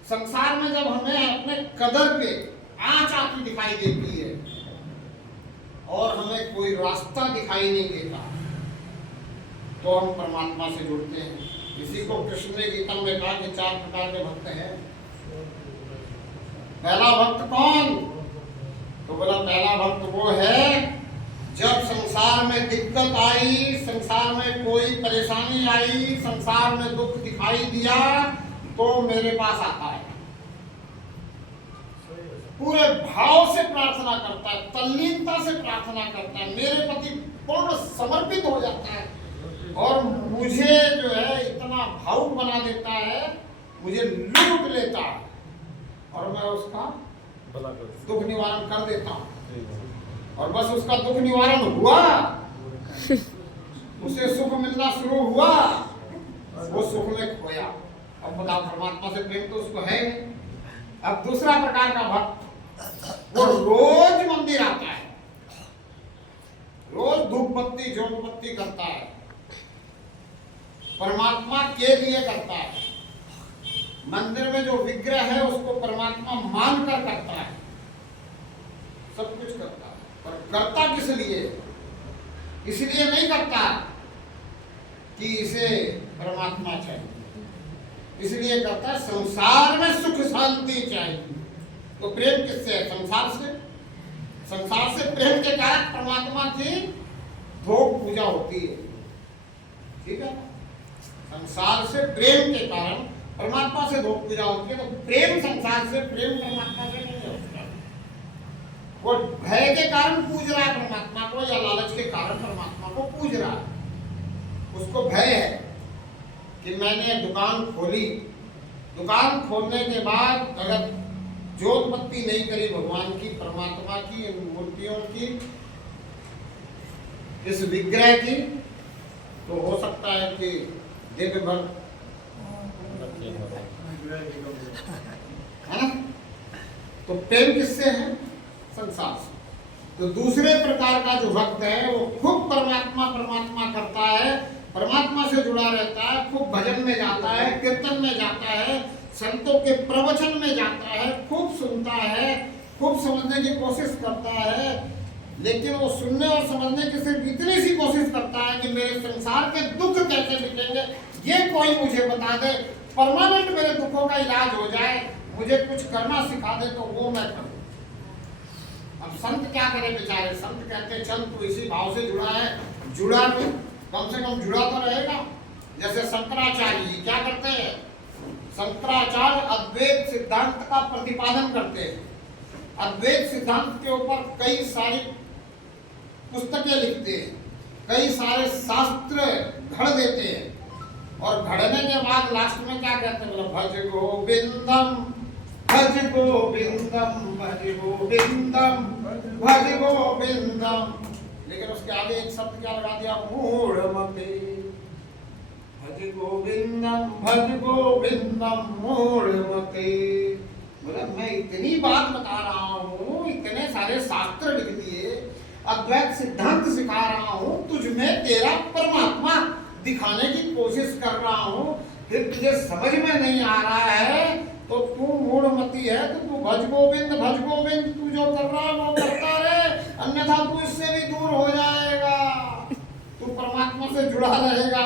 संसार में जब हमें अपने कदर पे आंच आती दिखाई देती है और हमें कोई रास्ता दिखाई नहीं देता, तो हम परमात्मा से जुड़ते हैं। इसी को कृष्ण ने गीता में कहा कि 4 प्रकार के भक्त हैं। पहला भक्त कौन? तो बोला पहला भक्त वो है जब संसार में दिक्कत आई, संसार में कोई परेशानी आई, संसार में दुख दिखाई दिया तो मेरे पास आता है, पूरे भाव से प्रार्थना करता है, तल्लीनता से प्रार्थना करता है, मेरे प्रति पूर्ण समर्पित हो जाता है और मुझे जो है इतना भावुक बना देता है, मुझे लूट लेता है और मैं उसका दुख निवारण कर देता हूँ। और बस उसका दुख निवारण हुआ, उसे सुख मिलना शुरू हुआ, वो सुख में खोया। अब बताओ परमात्मा से प्रेम तो उसको है नहीं। अब दूसरा प्रकार का भक्त, वो रोज मंदिर आता है, रोज धूप बत्ती ज्योत बत्ती करता है, परमात्मा के लिए करता है, मंदिर में जो विग्रह है उसको परमात्मा मानकर करता है, सब कुछ करता है। पर करता किस लिए? इसलिए नहीं करता कि इसे परमात्मा चाहिए, इसलिए करता है संसार में सुख शांति चाहिए। तो प्रेम किससे है? संसार से। संसार से प्रेम के कारण परमात्मा की भोग पूजा होती है, ठीक है। संसार से प्रेम के कारण परमात्मा से भोग पूजा होती है। तो प्रेम संसार से, प्रेम परमात्मा से नहीं होता। वो भय के कारण पूज रहा है परमात्मा को या लालच के कारण परमात्मा को पूज रहा है। उसको भय है कि मैंने दुकान खोली, दुकान खोलने के बाद अगर ज्योत बत्ती नहीं करी भगवान की, परमात्मा की, मूर्तियों की, इस विग्रह की, तो हो सकता है कि दिन भर है ना। तो प्रेम किससे है? संसार से। तो दूसरे प्रकार का जो भक्त है वो खूब परमात्मा परमात्मा करता है, परमात्मा से जुड़ा रहता है, खूब भजन में जाता है, कीर्तन में जाता है, संतों के प्रवचन में जाता है, खूब सुनता है, खूब समझने की कोशिश करता है, लेकिन वो सुनने और समझने की सिर्फ इतनी सी कोशिश करता है कि मेरे संसार के दुख कैसे मिटेंगे ये कोई मुझे बता दे, परमानेंट मेरे दुखों का इलाज हो जाए, मुझे कुछ करना सिखा दे तो वो मैं करूं। अब संत क्या करे बेचारे? संत कहते हैं चल तू इसी भाव से जुड़ा है, जुड़ा तो कम से कम जुड़ा तो रहेगा। जैसे शंकराचार्य जी क्या करते हैं? शंकराचार्य अद्वैत सिद्धांत का प्रतिपादन करते हैं, अद्वैत सिद्धांत के ऊपर कई सारी पुस्तकें लिखते हैं, कई सारे शास्त्र घड़ देते हैं, पढ़ने के बाद लास्ट में क्या कहते हैं, भज गोविंदम भज गोविंदम भज गोविंदम भज गोविंदम, लेकिन उसके आगे एक शब्द क्या लगा दिया, मूढ़मते। भज गोविंदम मूढ़मते। बोला मैं इतनी बात बता रहा हूँ, इतने सारे शास्त्र लिख दिए, अद्वैत सिद्धांत सिखा रहा हूँ, तुझ में तेरा परमात्मा दिखाने की कोशिश कर रहा हूँ, फिर तुझे समझ में नहीं आ रहा है तो तू मूढ़मती है। तो तू भज गोविंद तू जो कर रहा है वो करता रहे, अन्यथा तू इससे भी दूर हो जाएगा। तू परमात्मा से जुड़ा रहेगा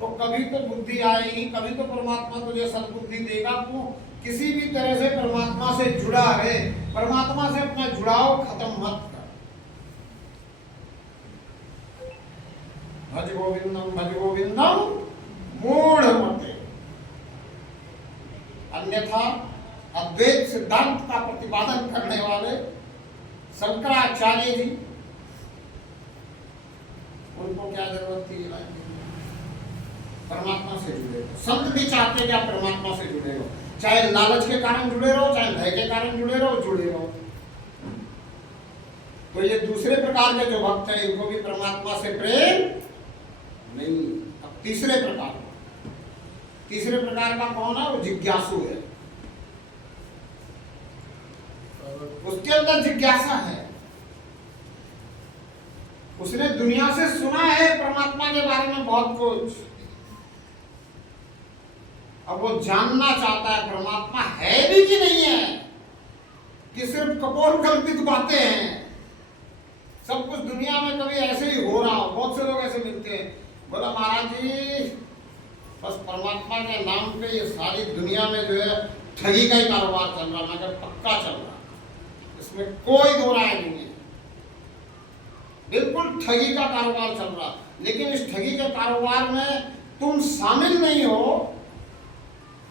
तो कभी तो बुद्धि आएगी, कभी तो परमात्मा तुझे सद्बुद्धि देगा। तू किसी भी तरह से परमात्मा से जुड़ा रहे, परमात्मा से अपना जुड़ाव खत्म मत कर। भज गोविंदम मूढ़मते। अन्यथा अद्वैत सिद्धांत का प्रतिपादन करने वाले शंकराचार्य जी, उनको क्या जरूरत थी, परमात्मा से जुड़े रहो। संत भी चाहते हैं कि आप परमात्मा से जुड़े रहो, चाहे लालच के कारण जुड़े रहो, चाहे भय के कारण जुड़े रहो। तो ये दूसरे प्रकार के जो भक्त हैं, इनको भी परमात्मा से प्रेम नहीं। अब तीसरे प्रकार का कौन है, वो जिज्ञासु है। उसके अंदर जिज्ञासा है, उसने दुनिया से सुना है परमात्मा के बारे में बहुत कुछ, अब वो जानना चाहता है परमात्मा है भी कि नहीं है, कि सिर्फ कपोलकल्पित बातें हैं। सब कुछ दुनिया में कभी ऐसे ही हो रहा हो। बहुत से लोग ऐसे मिलते हैं, बोला महाराज जी बस परमात्मा के नाम पे ये सारी दुनिया में जो है ठगी का ही कारोबार चल रहा, मगर पक्का चल रहा, इसमें कोई दो राय नहीं है, बिल्कुल ठगी का कारोबार चल रहा। लेकिन इस ठगी के कारोबार में तुम शामिल नहीं हो,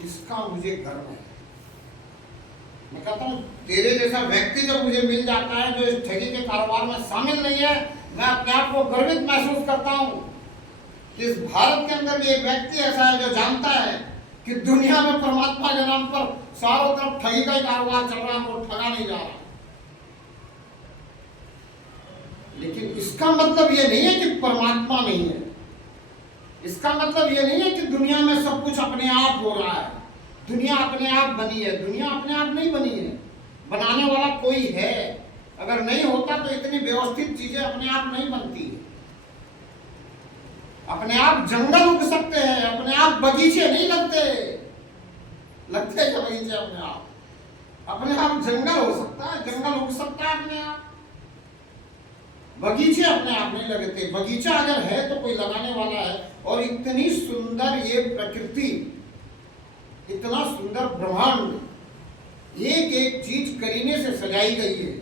इसका मुझे गर्व है। मैं कहता हूँ तेरे जैसा व्यक्ति जब मुझे मिल जाता है जो इस ठगी के कारोबार में शामिल नहीं है, मैं अपने आप को गर्वित महसूस करता हूँ कि इस भारत के अंदर भी एक व्यक्ति ऐसा है जो जानता है कि दुनिया में परमात्मा के नाम पर चारों तरफ ठगी का ही कारोबार चल रहा है, वो ठगा नहीं जा रहा। लेकिन इसका मतलब ये नहीं है कि परमात्मा नहीं है, इसका मतलब ये नहीं है कि दुनिया में सब कुछ अपने आप हो रहा है, दुनिया अपने आप बनी है। दुनिया अपने आप नहीं बनी है, बनाने वाला कोई है। अगर नहीं होता तो इतनी व्यवस्थित चीजें अपने आप नहीं बनती है। अपने आप जंगल उग सकते हैं, अपने आप बगीचे नहीं लगते क्या बगीचे अपने आप जंगल हो सकता है, जंगल उग सकता है अपने आप, बगीचे अपने आप नहीं लगते। बगीचा अगर है तो कोई लगाने वाला है। और इतनी सुंदर ये प्रकृति, इतना सुंदर ब्रह्मांड, एक एक चीज करीने से सजाई गई है।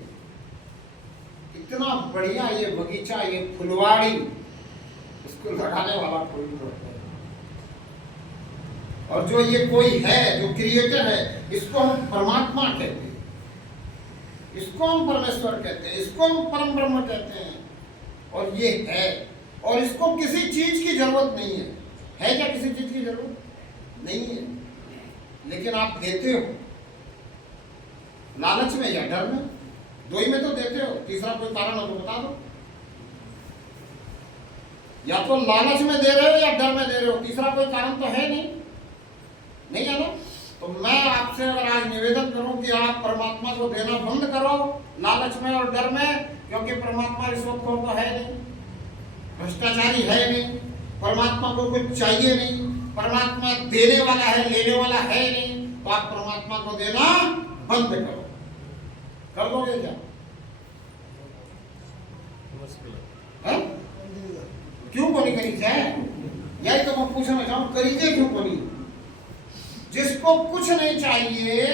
इतना बढ़िया ये बगीचा, ये फुलवाड़ी, इसको लगाने वाला कोई नहीं है। और जो ये कोई है, जो क्रिएटर है, इसको हम परमात्मा कहते हैं, इसको हम परमेश्वर कहते हैं, इसको हम परम ब्रह्म कहते हैं। और ये है, और इसको किसी चीज की जरूरत नहीं है क्या किसी चीज की जरूरत नहीं है। लेकिन आप देते हो लालच में या डर में, दो ही में तो देते हो। तीसरा कोई कारण हो तो बता दो। या तो लालच में दे रहे हो या डर में दे रहे हो, तीसरा कोई कारण तो है नहीं है ना। तो मैं आपसे अगर आज निवेदन करूं कि आप परमात्मा को देना बंद करो लालच में और डर में, क्योंकि परमात्मा रिश्वतखोर तो है नहीं, भ्रष्टाचारी है नहीं, परमात्मा को कुछ चाहिए नहीं, परमात्मा देने वाला है, लेने वाला है नहीं। तो आप परमात्मा को देना बंद करो। कर दोगे क्या? क्यों कोनी करी जाए? यही तो मैं पूछना चाहूं, करीजे क्यों कोनी? जिसको कुछ नहीं चाहिए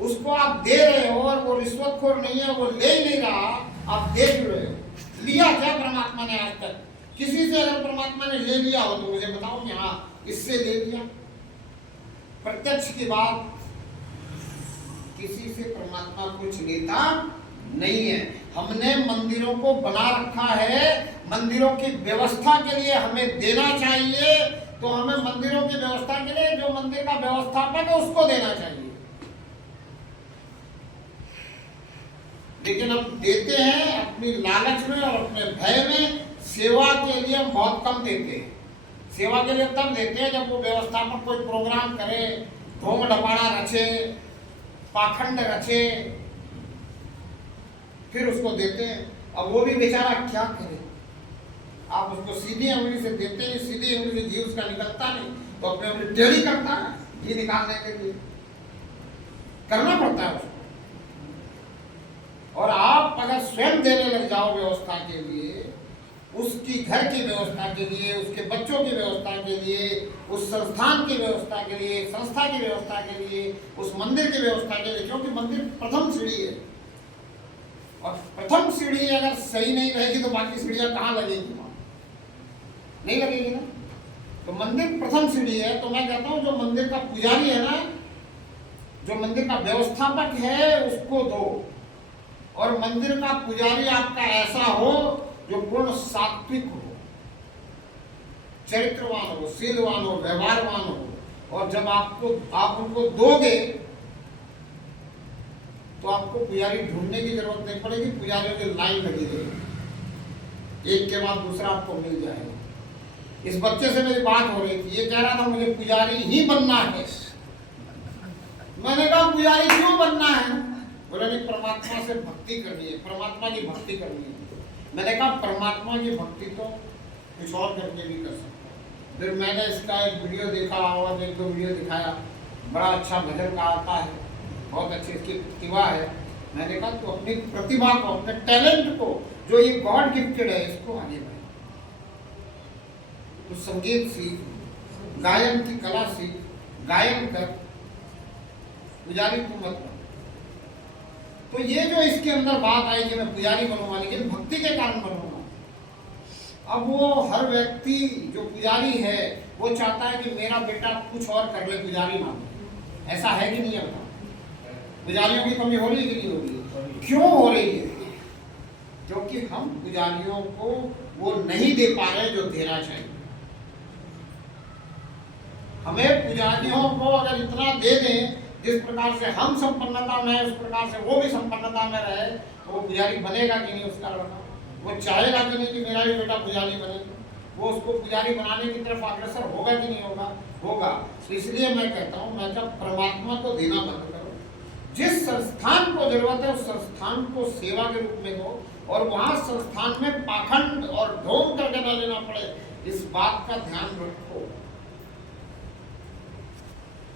उसको आप दे रहे हो, और वो रिश्वतखोर नहीं है, वो ले ही नहीं रहा, आप दे भी रहे हो। लिया क्या परमात्मा ने आज तक? किसी से अगर परमात्मा ने ले लिया हो तो मुझे बताओ कि हाँ इससे ले लिया। प्रत्यक्ष की बात, किसी से परमात्मा कुछ लेता नहीं है। हमने मंदिरों को बना रखा है, मंदिरों की व्यवस्था के लिए हमें देना चाहिए, तो हमें मंदिरों की व्यवस्था के लिए जो मंदिर का व्यवस्थापक है उसको देना चाहिए। लेकिन हम देते हैं अपनी लालच में और अपने भय में। सेवा के लिए हम बहुत कम देते हैं। सेवा के लिए तब देते हैं जब वो व्यवस्थापक कोई प्रोग्राम करे, ढोंग डपाड़ा रचे, पाखंड रचे, फिर उसको देते हैं। अब वो भी बेचारा क्या करे, आप उसको सीधी उंगली से देते नहीं, सीधी उंगली से घी उसका निकलता नहीं, तो अपने उंगली टेढ़ी करता है घी निकालने के लिए, करना पड़ता है उसको। और आप अगर स्वयं देने लग जाओ व्यवस्था के लिए, उसकी घर की व्यवस्था के लिए, उसके बच्चों की व्यवस्था के लिए, उस संस्थान की व्यवस्था के लिए, संस्था की व्यवस्था के लिए, उस मंदिर की व्यवस्था के लिए, क्योंकि मंदिर प्रथम सीढ़ी है और प्रथम सीढ़ी अगर सही नहीं रहेगी तो बाकी सीढ़ियां कहाँ लगेगी? नहीं लगेगी ना। तो मंदिर प्रथम सीढ़ी है। तो मैं कहता हूं जो मंदिर का पुजारी है ना, जो मंदिर का व्यवस्थापक है, उसको दो। और मंदिर का पुजारी आपका ऐसा हो जो पूर्ण सात्विक हो, चरित्रवान हो, शीलवान हो, व्यवहारवान हो। और जब आप उनको दोगे तो आपको पुजारी ढूंढने की जरूरत नहीं पड़ेगी, पुजारियों की लाइन लगी रहेगी, एक के बाद दूसरा आपको मिल जाएगा। इस बच्चे से मेरी बात हो रही थी, ये कह रहा था मुझे पुजारी ही बनना है। मैंने कहा पुजारी क्यों बनना है? बोले नहीं, परमात्मा से भक्ति करनी है, परमात्मा की भक्ति करनी है। मैंने कहा परमात्मा की भक्ति तो कुछ और करके भी कर सकता है। फिर मैंने इसका एक वीडियो देखा और एक दो वीडियो दिखाया, बड़ा अच्छा भजन का आता है, बहुत अच्छी इसकी प्रतिभा है। मैंने कहा तो अपनी प्रतिभा को, अपने टैलेंट को, जो ये गॉड गिफ्टेड है, इसको आगे बढ़ाए। तो संगीत सीख, गायन की कला सीख, गायन कर, पुजारी तू मत बन। तो ये जो इसके अंदर बात आई कि मैं पुजारी बनूंगा, लेकिन भक्ति के कारण बनूंगा। अब वो हर व्यक्ति जो पुजारी है वो चाहता है कि मेरा बेटा कुछ और कर ले, पुजारी ना बने। ऐसा है कि नहीं है? बताओ, पुजारियों की कमी हो रही है कि नहीं हो रही है? क्यों हो रही है? क्योंकि हम पुजारियों को वो नहीं दे पा रहे जो देना चाहिए। हमें पुजारियों को अगर इतना दे दें जिस प्रकार से हम संपन्नता में है, उस प्रकार से वो भी संपन्नता में रहे, तो वो पुजारी बनेगा कि नहीं? उसका लड़का वो चाहेगा कि नहीं कि मेरा भी बेटा पुजारी बने? वो उसको पुजारी बनाने की तरफ अग्रसर होगा कि नहीं होगा? होगा। तो इसलिए मैं कहता हूँ, मैं जब परमात्मा को देना बंद करो, जिस संस्थान को जरूरत है उस संस्थान को सेवा के रूप में दो, और वहां संस्थान में पाखंड और ढोंग करके न लेना पड़े, इस बात का ध्यान रखो।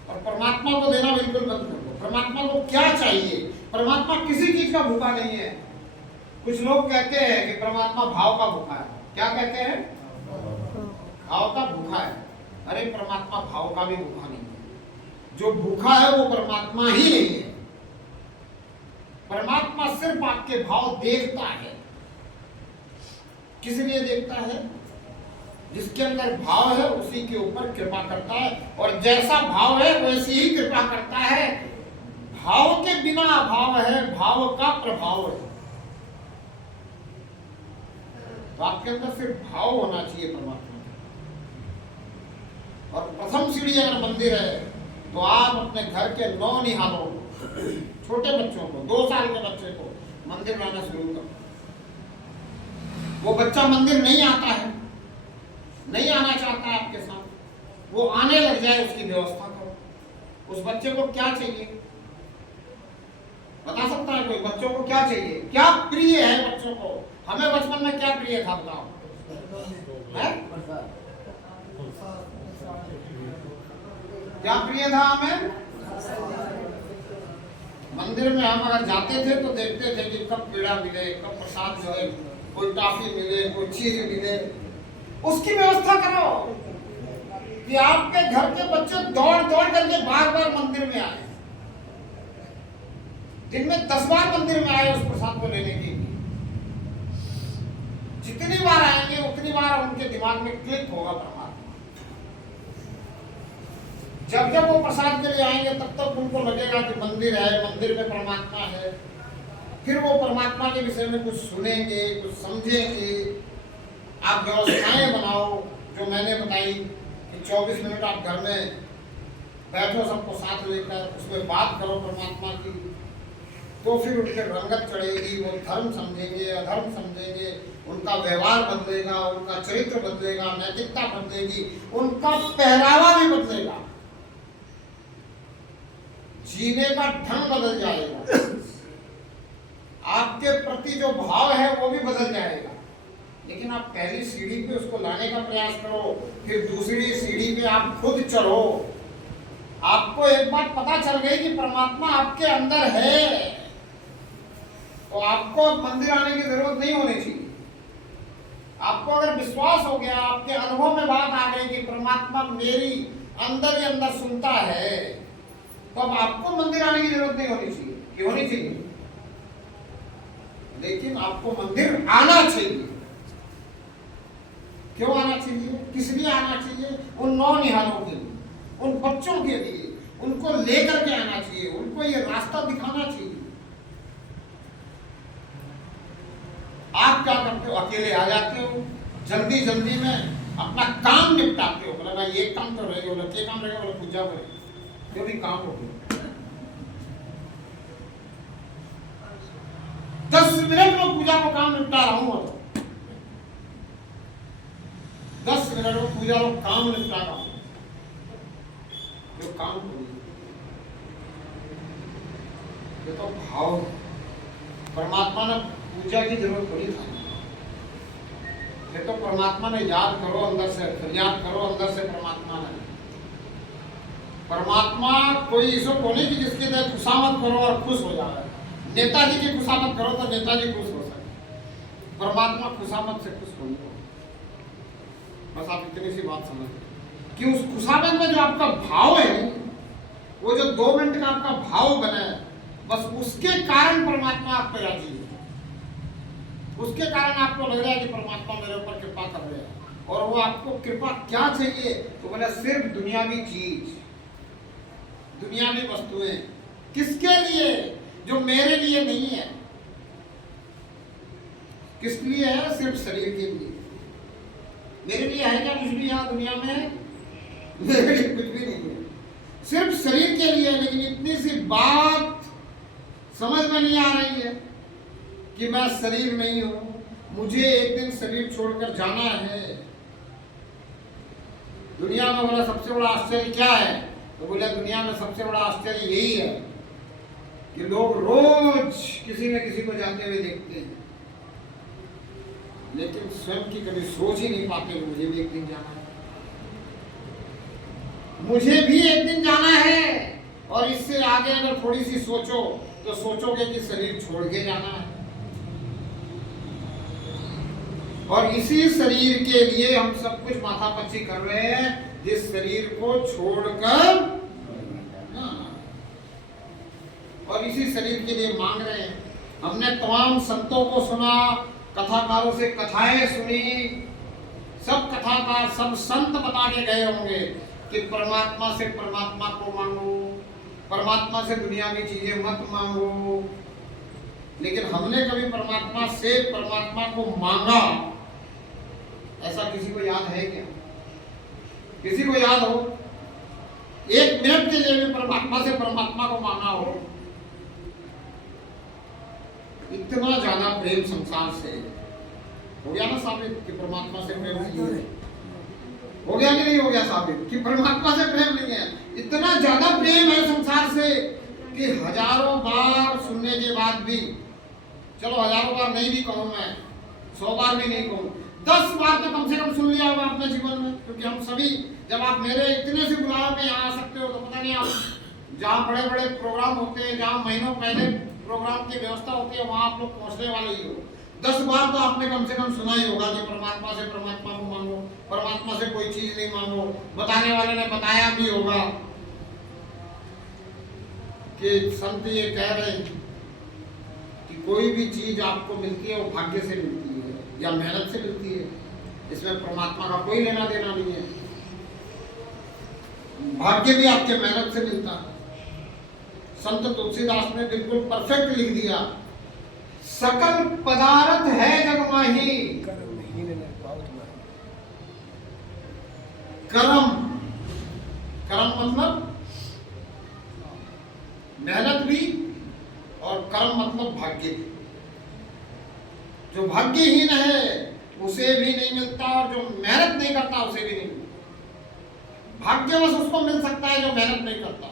और परमात्मा को देना बिल्कुल बंद कर दो। परमात्मा को क्या चाहिए? परमात्मा किसी चीज का भूखा नहीं है। कुछ लोग कहते हैं कि परमात्मा भाव का भूखा है। क्या कहते हैं? भाव का भूखा है। अरे परमात्मा भाव का भी भूखा नहीं है। जो भूखा है वो परमात्मा ही नहीं है। परमात्मा सिर्फ आपके भाव देखता है। किस लिए देखता है? जिसके अंदर भाव है उसी के ऊपर कृपा करता है, और जैसा भाव है वैसी ही कृपा करता है। भाव के बिना अभाव है, भाव का प्रभाव है। तो आपके अंदर सिर्फ भाव होना चाहिए परमात्मा का। और प्रथम सीढ़ी अगर मंदिर है तो आप अपने घर के नौनिहालों को, छोटे बच्चों को, 2 साल के बच्चे को मंदिर लाना शुरू करो। वो बच्चा मंदिर नहीं आता है, नहीं आना चाहता है आपके साथ, वो आने लग जाए, उसकी व्यवस्था करो। उस बच्चे को क्या चाहिए बता सकता है कोई? बच्चों को क्या चाहिए? क्या प्रिय है बच्चों को? हमें बचपन में क्या प्रिय था बताओ? क्या प्रिय था हमें? मंदिर में हम अगर जाते थे तो देखते थे कि कब पेड़ा मिले, कब प्रसाद मिले, कोई टॉफी मिले, कोई चीज मिले। उसकी व्यवस्था करो कि आपके घर के बच्चे दौड़ दौड़ करके बार बार मंदिर में आए, दिन में 10 बार मंदिर में आए उस प्रसाद को लेने के लिए। जितनी बार आएंगे उतनी बार उनके दिमाग में क्लिक होगा परमात्मा। जब जब वो प्रसाद के लिए आएंगे तब तक उनको लगेगा कि मंदिर है, मंदिर में परमात्मा है। फिर वो परमात्मा के विषय में कुछ सुनेंगे, कुछ समझेंगे। आप व्यवस्थाएं बनाओ जो मैंने बताई, कि 24 मिनट आप घर में बैठो सबको साथ लेकर, उसमें बात करो परमात्मा की, तो फिर उनके रंगत चढ़ेगी, वो धर्म समझेंगे, अधर्म समझेंगे, उनका व्यवहार बदलेगा, उनका चरित्र बदलेगा, नैतिकता बदलेगी, उनका पहरावा भी बदलेगा, जीने का ढंग बदल जाएगा, आपके प्रति जो भाव है वो भी बदल जाएगा। लेकिन आप पहली सीढ़ी पे उसको लाने का प्रयास करो, फिर दूसरी सीढ़ी पे आप खुद चढ़ो। आपको एक बात पता चल गई कि परमात्मा आपके अंदर है, तो आपको मंदिर आने की जरूरत नहीं होनी चाहिए। आपको अगर विश्वास हो गया, आपके अनुभव में बात आ गई कि परमात्मा मेरी अंदर ही अंदर सुनता है, तो अब आपको मंदिर आने की जरूरत नहीं होनी चाहिए, कि होनी चाहिए, लेकिन आपको मंदिर आना चाहिए। क्यों आना चाहिए? किस लिए आना चाहिए? उन नौनिहालों के लिए, उन बच्चों के लिए, उनको लेकर के आना चाहिए, उनको ये रास्ता दिखाना चाहिए। आप क्या करते हो? अकेले आ जाते हो, जल्दी जल्दी में अपना काम निपटाते हो। बोला भाई ये काम तो रहेगा, बोला क्या काम रहेगा, बोला पूजा करें, जो भी काम हो गया 10 मिनट में पूजा को काम निपटा रहा हूं, 10 मिनट में पूजा को काम निपटा रहा हूं, जो काम करिए ये तो भाव। परमात्मा ने पूजा की जरूरत पड़ी था, ये तो परमात्मा ने याद करो अंदर से, फरियाद करो अंदर से। परमात्मा कोई इसको बोले कि जिसके लिए खुशामद करो और खुश हो जाए। नेताजी की खुशामद करो तो नेताजी खुश हो सके, परमात्मा खुशामद से खुश नहीं हो। बस आप इतनी सी बात समझ कि उस खुशामद में जो आपका भाव है, वो जो 2 मिनट का आपका भाव बना है, बस उसके कारण परमात्मा आप पे राजी है। उसके कारण आपको लग रहा है कि परमात्मा मेरे ऊपर कृपा कर रहे हैं। और वो आपको कृपा क्या चाहिए? तो बोला सिर्फ दुनियावी चीज, दुनियावी वस्तुएं। किसके लिए? जो मेरे लिए नहीं है। किस लिए है? सिर्फ शरीर के लिए। मेरे लिए है क्या कुछ भी यहाँ दुनिया में? मेरे लिए कुछ भी नहीं है, सिर्फ शरीर के लिए। लेकिन इतनी सी बात समझ में नहीं आ रही है कि मैं शरीर नहीं हूं, मुझे एक दिन शरीर छोड़कर जाना है। दुनिया में बोला सबसे बड़ा आश्चर्य क्या है? तो बोला दुनिया में सबसे बड़ा आश्चर्य यही है कि लोग रोज किसी न किसी को जाते हुए देखते हैं, लेकिन स्वयं की कभी सोच ही नहीं पाते कि मुझे भी एक दिन जाना है, मुझे भी एक दिन जाना है। और इससे आगे अगर थोड़ी सी सोचो तो सोचोगे कि शरीर छोड़ के जाना है। और इसी शरीर के लिए हम सब कुछ माथापच्ची कर रहे हैं, जिस शरीर को छोड़कर, और इसी शरीर के लिए मांग रहे हैं। हमने तमाम संतों को सुना, कथाकारों से कथाएं सुनी, सब कथाकार, सब संत बता के गए होंगे कि परमात्मा से परमात्मा को मांगो, परमात्मा से दुनियावी चीजें मत मांगो। लेकिन हमने कभी परमात्मा से परमात्मा को मांगा, ऐसा किसी को याद है क्या? किसी को याद हो? 1 मिनट के लिए भी परमात्मा से परमात्मा को मांगा हो? इतना ज्यादा प्रेम संसार से हो गया ना साबित कि परमात्मा से प्रेम नहीं है। हो गया कि नहीं हो गया साबित कि परमात्मा से प्रेम नहीं है? इतना ज्यादा प्रेम है संसार से कि हजारों बार सुनने के बाद भी, चलो हजारों बार नहीं भी कहूं मैं, 100 बार भी नहीं कहूं, 10 बार तो कम से कम सुन लिया होगा अपने जीवन में। क्योंकि हम सभी, जब आप मेरे इतने से बुलावे में यहाँ आ सकते हो तो पता नहीं, आप जहाँ बड़े बड़े प्रोग्राम होते हैं, जहाँ महीनों पहले प्रोग्राम की व्यवस्था होती है, वहाँ आप लोग पहुँचने वाले ही हो। 10 बार तो आपने कम से कम सुना ही होगा कि परमात्मा से परमात्मा को मांगो, परमात्मा से कोई चीज नहीं मांगो। बताने वाले ने बताया भी होगा कि संत ये कह रहे हैं कि कोई भी चीज आपको मिलती है वो भाग्य से मिलती है या मेहनत से मिलती है, इसमें परमात्मा का कोई लेना देना नहीं है। भाग्य भी आपके मेहनत से मिलता है। संत तुलसीदास ने बिल्कुल परफेक्ट लिख दिया, सकल पदार्थ है जग माही, कर्म, कर्म मतलब मेहनत भी, और कर्म मतलब भाग्य भी। जो भाग्यहीन है उसे भी नहीं मिलता, और जो मेहनत नहीं करता उसे भी नहीं मिलता। भाग्यवश उसको मिल सकता है जो मेहनत नहीं करता,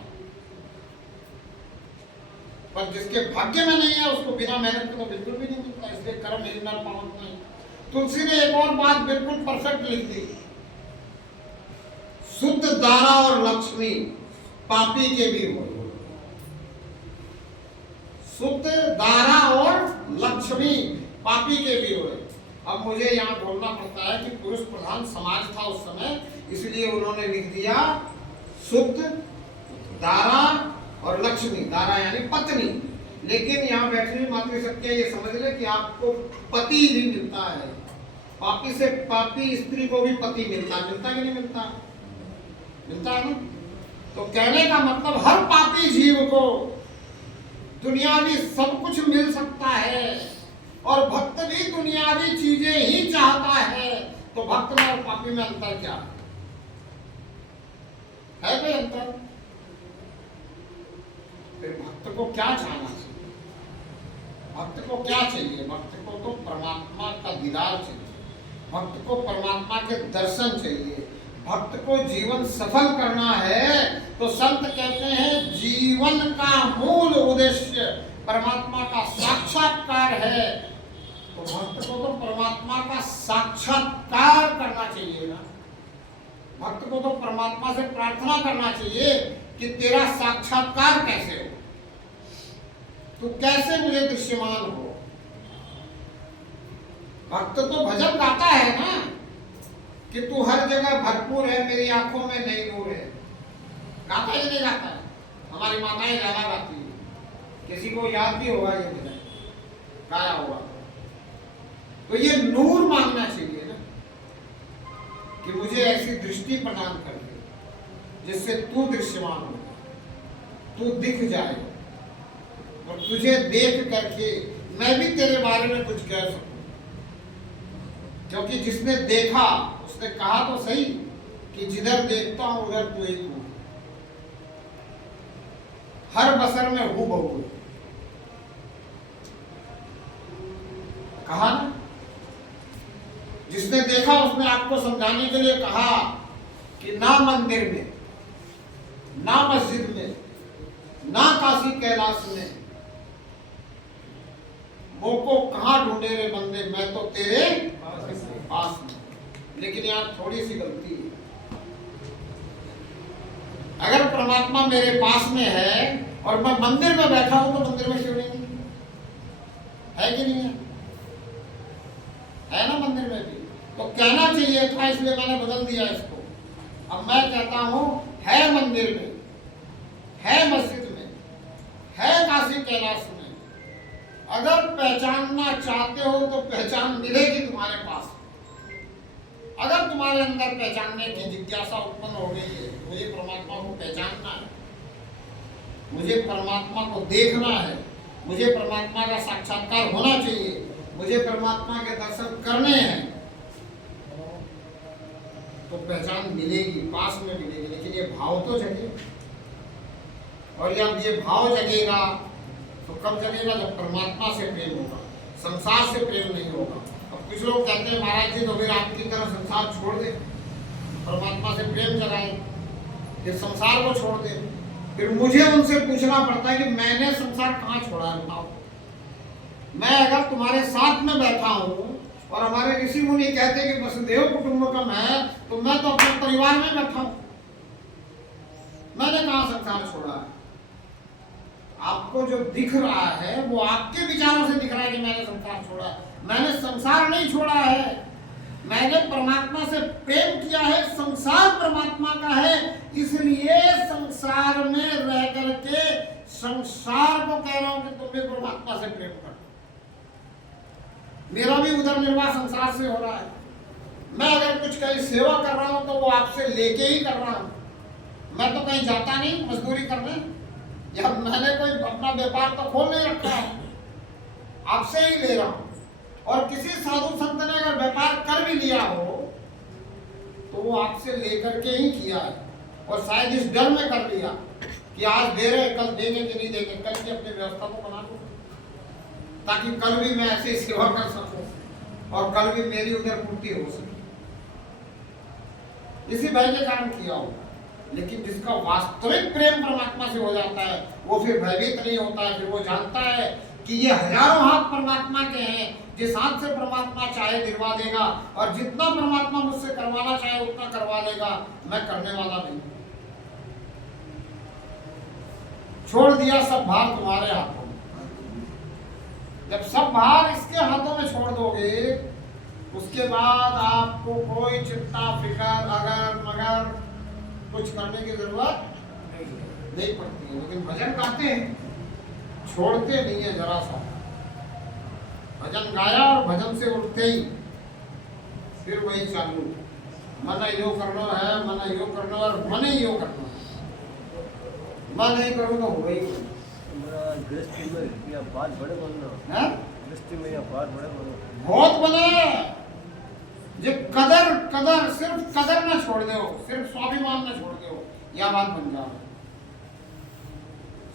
पर जिसके भाग्य में नहीं है उसको बिना मेहनत के तो बिल्कुल भी नहीं मिलता। इसलिए कर्म ही नर पावक नहीं। तुलसी ने एक और बात बिल्कुल परफेक्ट लिख दी, शुद्ध दारा और लक्ष्मी पापी के भी हो। शुद्ध दारा और लक्ष्मी पापी के भी हो। अब मुझे यहाँ बोलना पड़ता है कि पुरुष प्रधान समाज था उस समय, इसलिए उन्होंने लिख दिया शुद्ध दारा और लक्ष्मी। दारा यानी पत्नी, लेकिन यहाँ बैठी हुई मातृशक्ति ये समझ ले कि आपको पति भी मिलता है। पापी से पापी स्त्री को भी पति मिलता है, मिलता कि नहीं मिलता? मिलता है ना। तो कहने का मतलब हर पापी जीव को दुनियावी सब कुछ मिल सकता है, और भक्त भी दुनियावी चीजें ही चाहता है। तो भक्त में और पापी में अंतर क्या है? कोई अंतर? फिर भक्त को क्या चाहना चाहिए? भक्त को क्या चाहिए? भक्त को तो परमात्मा का दीदार चाहिए, भक्त को परमात्मा के दर्शन चाहिए, भक्त को जीवन सफल करना है। तो संत कहते हैं जीवन का मूल उद्देश्य परमात्मा का साक्षात्कार है। तो भक्त को तो परमात्मा का साक्षात्कार करना चाहिए ना। भक्त को तो परमात्मा से प्रार्थना करना चाहिए कि तेरा साक्षात्कार कैसे हो, तू कैसे मुझे दृश्यमान हो। भक्त तो भजन गाता है ना कि तू हर जगह भरपूर है, मेरी आंखों में नहीं दूर है। गाता ही नहीं गाता है। हमारी माताएं ज्यादा गाती है, किसी को याद भी होगा ये भजन गाया होगा। तो ये नूर मांगना चाहिए ना कि मुझे ऐसी दृष्टि प्रदान कर दे जिससे तू दृश्यमान हो, तू दिख जाए, और तुझे देख करके मैं भी तेरे बारे में कुछ कह सकूं। क्योंकि जिसने देखा उसने कहा तो सही कि जिधर देखता हूं उधर तू ही तू, हर बसर में हूं बहू। कहा ना, जिसने देखा उसने आपको समझाने के लिए कहा कि ना मंदिर में, ना मस्जिद में, ना काशी कैलाश में, मोको कहां ढूंढे रे बंदे, मैं तो तेरे पास में। लेकिन यहाँ थोड़ी सी गलती है। अगर परमात्मा मेरे पास में है और मैं मंदिर में बैठा हूं तो मंदिर में क्यों नहीं है? कि नहीं है? है ना मंदिर में भी। तो कहना चाहिए था, इसलिए मैंने बदल दिया इसको। अब मैं कहता हूं है मंदिर में, है मस्जिद में, है काशी कैलाश में। अगर पहचानना चाहते हो तो पहचान मिलेगी तुम्हारे पास। अगर तुम्हारे अंदर पहचानने की जिज्ञासा उत्पन्न हो गई है, मुझे परमात्मा को पहचानना है, मुझे परमात्मा को देखना है, मुझे परमात्मा का साक्षात्कार होना चाहिए, मुझे परमात्मा के दर्शन करने हैं, तो पहचान मिलेगी, पास में मिलेगी। लेकिन ये भाव तो जगे, और जब ये भाव जगेगा तो कब जगेगा? जब परमात्मा से प्रेम होगा, संसार से प्रेम नहीं होगा। अब कुछ लोग कहते हैं महाराज जी तो फिर आपकी तरह संसार छोड़ दे, परमात्मा से प्रेम जगाए, फिर संसार को छोड़ दे। फिर मुझे उनसे पूछना पड़ता है कि मैंने संसार कहाँ छोड़ा है, बताओ। मैं अगर तुम्हारे साथ में बैठा हूँ और हमारे ऋषि मुनि कहते हैं कि वसुदेव कुटुंबकम है, तो मैं तो अपने परिवार में बैठा हूँ, मैंने कहाँ संसार छोड़ा है? आपको जो दिख रहा है वो आपके विचारों से दिख रहा है कि मैंने संसार छोड़ा है। मैंने संसार नहीं छोड़ा है, मैंने परमात्मा से प्रेम किया है। संसार परमात्मा का है, इसलिए संसार में रह करके संसार को कह रहा हूं कि तुम भी परमात्मा से प्रेम करो। मेरा भी उधर निर्वाह संसार से हो रहा है। मैं अगर कुछ कहीं सेवा कर रहा हूं तो वो आपसे लेके ही कर रहा हूं। मैं तो कहीं जाता नहीं मजदूरी करने, या मैंने कोई अपना व्यापार तो खोल नहीं रखा है, आपसे ही ले रहा हूं। और किसी साधु संत ने अगर व्यापार कर भी लिया हो तो वो आपसे लेकर के ही किया है, और शायद इस डर में कर लिया कि आज दे रहे कल देंगे कि नहीं देंगे, कल की अपनी व्यवस्था को बना लो ताकि कल भी मैं ऐसे सेवा कर सकूं और कल भी मेरी उधर पूर्ति हो सके। इसी भय के कारण किया होगा। लेकिन जिसका वास्तविक प्रेम परमात्मा से हो जाता है वो फिर भयभीत नहीं होता है, फिर वो जानता है कि ये हजारों हाथ परमात्मा के हैं, जिस हाथ से परमात्मा चाहे दिलवा देगा और जितना परमात्मा मुझसे करवाना चाहे उतना करवा लेगा, मैं करने वाला नहीं। छोड़ दिया सब भार तुम्हारे हाथों में। जब सब भार इसके हाथों में छोड़ दोगे उसके बाद आपको कोई चिंता फिक्र अगर मगर कुछ करने की जरूरत नहीं पड़ती है। लेकिन भजन गाते हैं, छोड़ते नहीं है जरा सा। भजन गाया और भजन से उठते ही फिर वही चालू, मन यो करना है, मन यो करना और मन ही यो करना। मन नहीं करूँ तो वही गृहस्थी में या बात बड़े बोलना है, गृहस्थी में या बात बड़े बोलना बहुत बने। जो कदर कदर सिर्फ कदर न छोड़ दो, सिर्फ स्वाभिमान न छोड़ दो, यह बात बन जाए।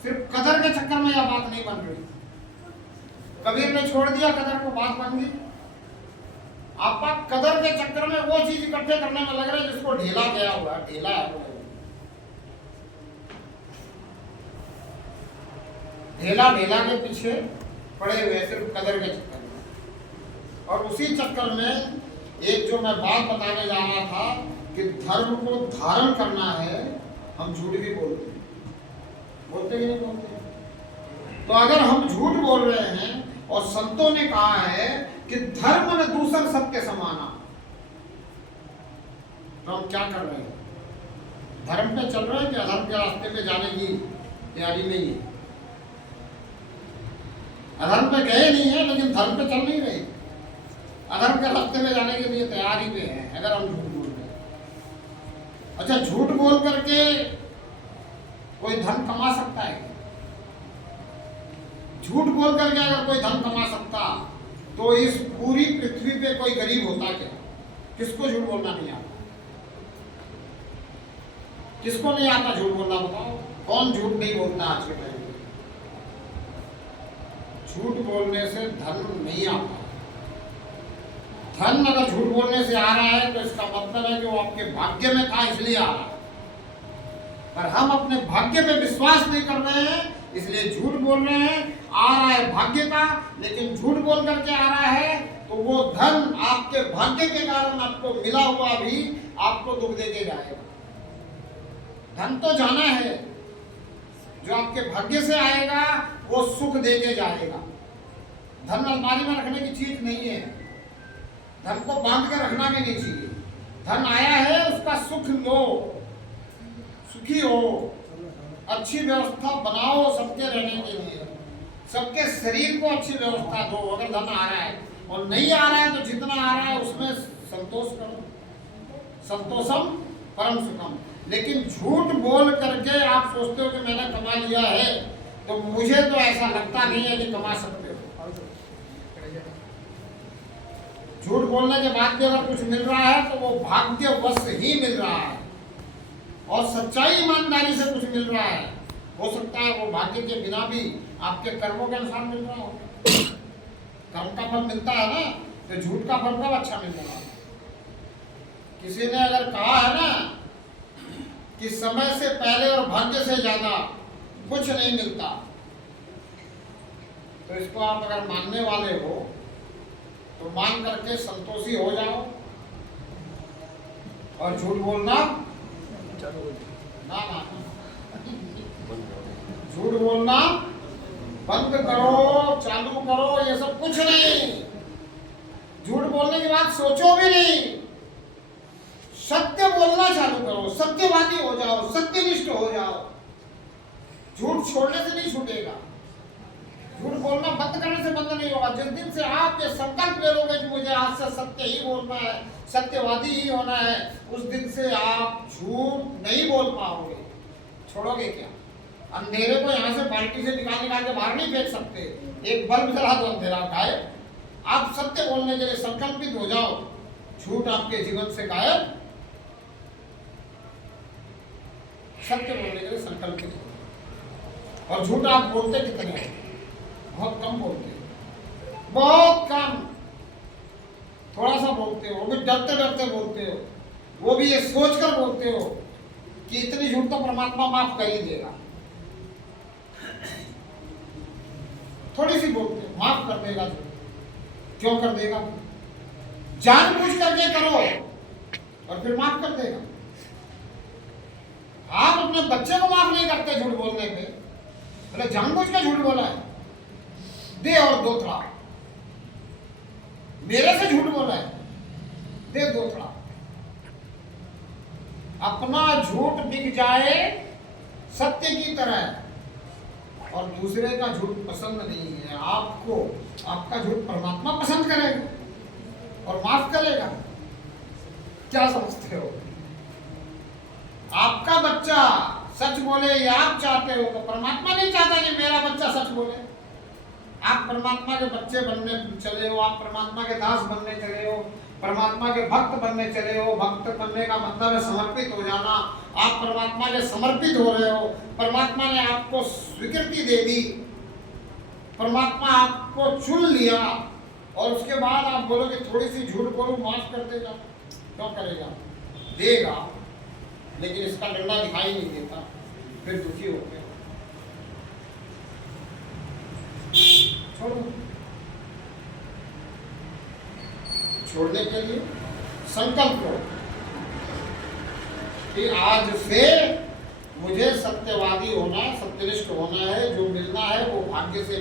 सिर्फ कदर के चक्कर में यह बात नहीं बन रही। कबीर ने छोड़ दिया कदर को, बात बन गई। आप कदर के चक्कर में वो चीज इकट्ठे करने में लग रहे हैं जिसको ढीला गया हुआ है, ढीला है वो। ढेला ढेला के पीछे पड़े हुए सिर्फ कदर के चक्कर में। और उसी चक्कर में एक जो मैं बात बताने जा रहा था कि धर्म को धारण करना है, हम झूठ भी बोलते हैं, बोलते कि नहीं बोलते? तो अगर हम झूठ बोल रहे हैं और संतों ने कहा है कि धर्म न दूसर सत्य समाना, तो हम क्या कर रहे हैं? धर्म पे चल रहे हैं कि अधर्म के रास्ते पे जाने की तैयारी में ही? अधर्म पे गए नहीं है लेकिन धर्म पे चल नहीं रहे, अधर्म के रास्ते में जाने के लिए तैयारी पे है अगर हम झूठ बोल रहे हैं। अच्छा, झूठ बोल करके कोई धन कमा सकता है? झूठ बोल करके अगर कोई धन कमा सकता तो इस पूरी पृथ्वी पे कोई गरीब होता क्या? किसको झूठ बोलना नहीं आता? किसको नहीं आता झूठ बोलना? बताओ, कौन झूठ नहीं बोलता आज के टाइम में? झूठ बोलने से धन नहीं आता। धन अगर झूठ बोलने से आ रहा है तो इसका मतलब है कि वो आपके भाग्य में था इसलिए आ रहा है। पर हम अपने भाग्य पे विश्वास नहीं कर रहे हैं इसलिए झूठ बोल रहे हैं। आ रहा है भाग्य का, लेकिन झूठ बोल करके आ रहा है तो वो धन आपके भाग्य के कारण आपको मिला हुआ भी आपको दुख देके जाएगा। धन तो जाना है, जो आपके भाग्य से आएगा वो सुख देके जाएगा। धन अलमारी में रखने की चीज नहीं है, धन को बांध कर रखना भी नहीं चाहिए। धन आया है उसका सुख लो, सुखी हो, अच्छी व्यवस्था बनाओ सबके रहने के लिए, सबके शरीर को अच्छी व्यवस्था दो। अगर धन आ रहा है और नहीं आ रहा है तो जितना आ रहा है उसमें संतोष करो, संतोषम परम सुखम। लेकिन झूठ बोल करके आप सोचते हो कि मैंने कमा लिया है, तो मुझे तो ऐसा लगता नहीं है कि कमा सकते हो। झूठ बोलने के बाद भी अगर कुछ मिल रहा है तो वो भाग्यवश ही मिल रहा है, और सच्चाई ईमानदारी से कुछ मिल रहा है। हो सकता है वो भाग्य के बिना भी आपके कर्मों के अनुसार मिल रहा हो। कर्म का फल मिलता है ना, तो झूठ का फल कब अच्छा मिल रहा है? किसी ने अगर कहा है ना कि समय से पहले और भाग्य से ज्यादा कुछ नहीं मिलता, तो इसको आप अगर मानने वाले हो तो मान करके संतोषी हो जाओ और झूठ बोलना ना मानो। झूठ बोलना बंद करो, चालू करो, ये सब कुछ नहीं। झूठ बोलने की बात सोचो भी नहीं, सत्य बोलना चालू करो, सत्यवादी हो जाओ, सत्यनिष्ठ हो जाओ। झूठ छोड़ने से नहीं छूटेगा, झूठ बोलना बंद करने से बंद नहीं होगा। जिस दिन से आप ये संकल्प ले लोगे कि मुझे आज से सत्य ही बोलना है, सत्यवादी ही होना है, उस दिन से आप झूठ नहीं बोल पाओगे। छोड़ोगे क्या? अंधेरे को यहाँ से बाल्टी से निकाल के बाहर नहीं फेंक सकते। एक बल्ब जला दो, अंधेरा गायब। आप सत्य बोलने के लिए संकल्पित हो जाओ, झूठ आपके जीवन से गायब सत्य बोलने के लिए संकल्पित हो। और झूठ आप बोलते कितने हैं? बहुत कम बोलते हो, बहुत कम, थोड़ा सा बोलते हो, वो भी डरते डरते बोलते हो, वो भी ये सोचकर बोलते हो कि इतनी झूठ तो परमात्मा माफ कर ही देगा। थोड़ी सी बोलते हो, माफ कर देगा झूठ। क्यों कर देगा? जानबूझ करके करो और फिर माफ कर देगा। आप अपने बच्चे को माफ नहीं करते झूठ बोलने पे, बोले जानबूझ के झूठ बोला है, दे और दो थोड़ा। मेरे से झूठ बोला है, दे दो थोड़ा। अपना झूठ बिक जाए सत्य की तरह, और दूसरे का झूठ पसंद नहीं है आपको। आपका झूठ परमात्मा पसंद करेगा और माफ करेगा। क्या समझते हो? आपका बच्चा सच बोले ये आप चाहते हो, तो परमात्मा नहीं चाहता कि मेरा बच्चा सच बोले। आप परमात्मा के बच्चे बनने चले हो, आप परमात्मा के दास बनने चले हो, परमात्मा के भक्त बनने चले हो। भक्त बनने का मतलब है समर्पित हो जाना। आप परमात्मा के समर्पित हो रहे हो, परमात्मा ने आपको स्वीकृति दे दी, परमात्मा आपको चुन लिया, और उसके बाद आप बोलोगे थोड़ी सी झूठ बोलो माफ कर देगा। क्यों करेगा? देगा, लेकिन इसका डंडा दिखाई नहीं देता, फिर दुखी हो गए। छोड़ो। छोड़ने के लिए संकल्प करो कि आज से मुझे सत्यवादी होना है, सत्यनिष्ठ होना है। जो मिलना है वो भाग्य से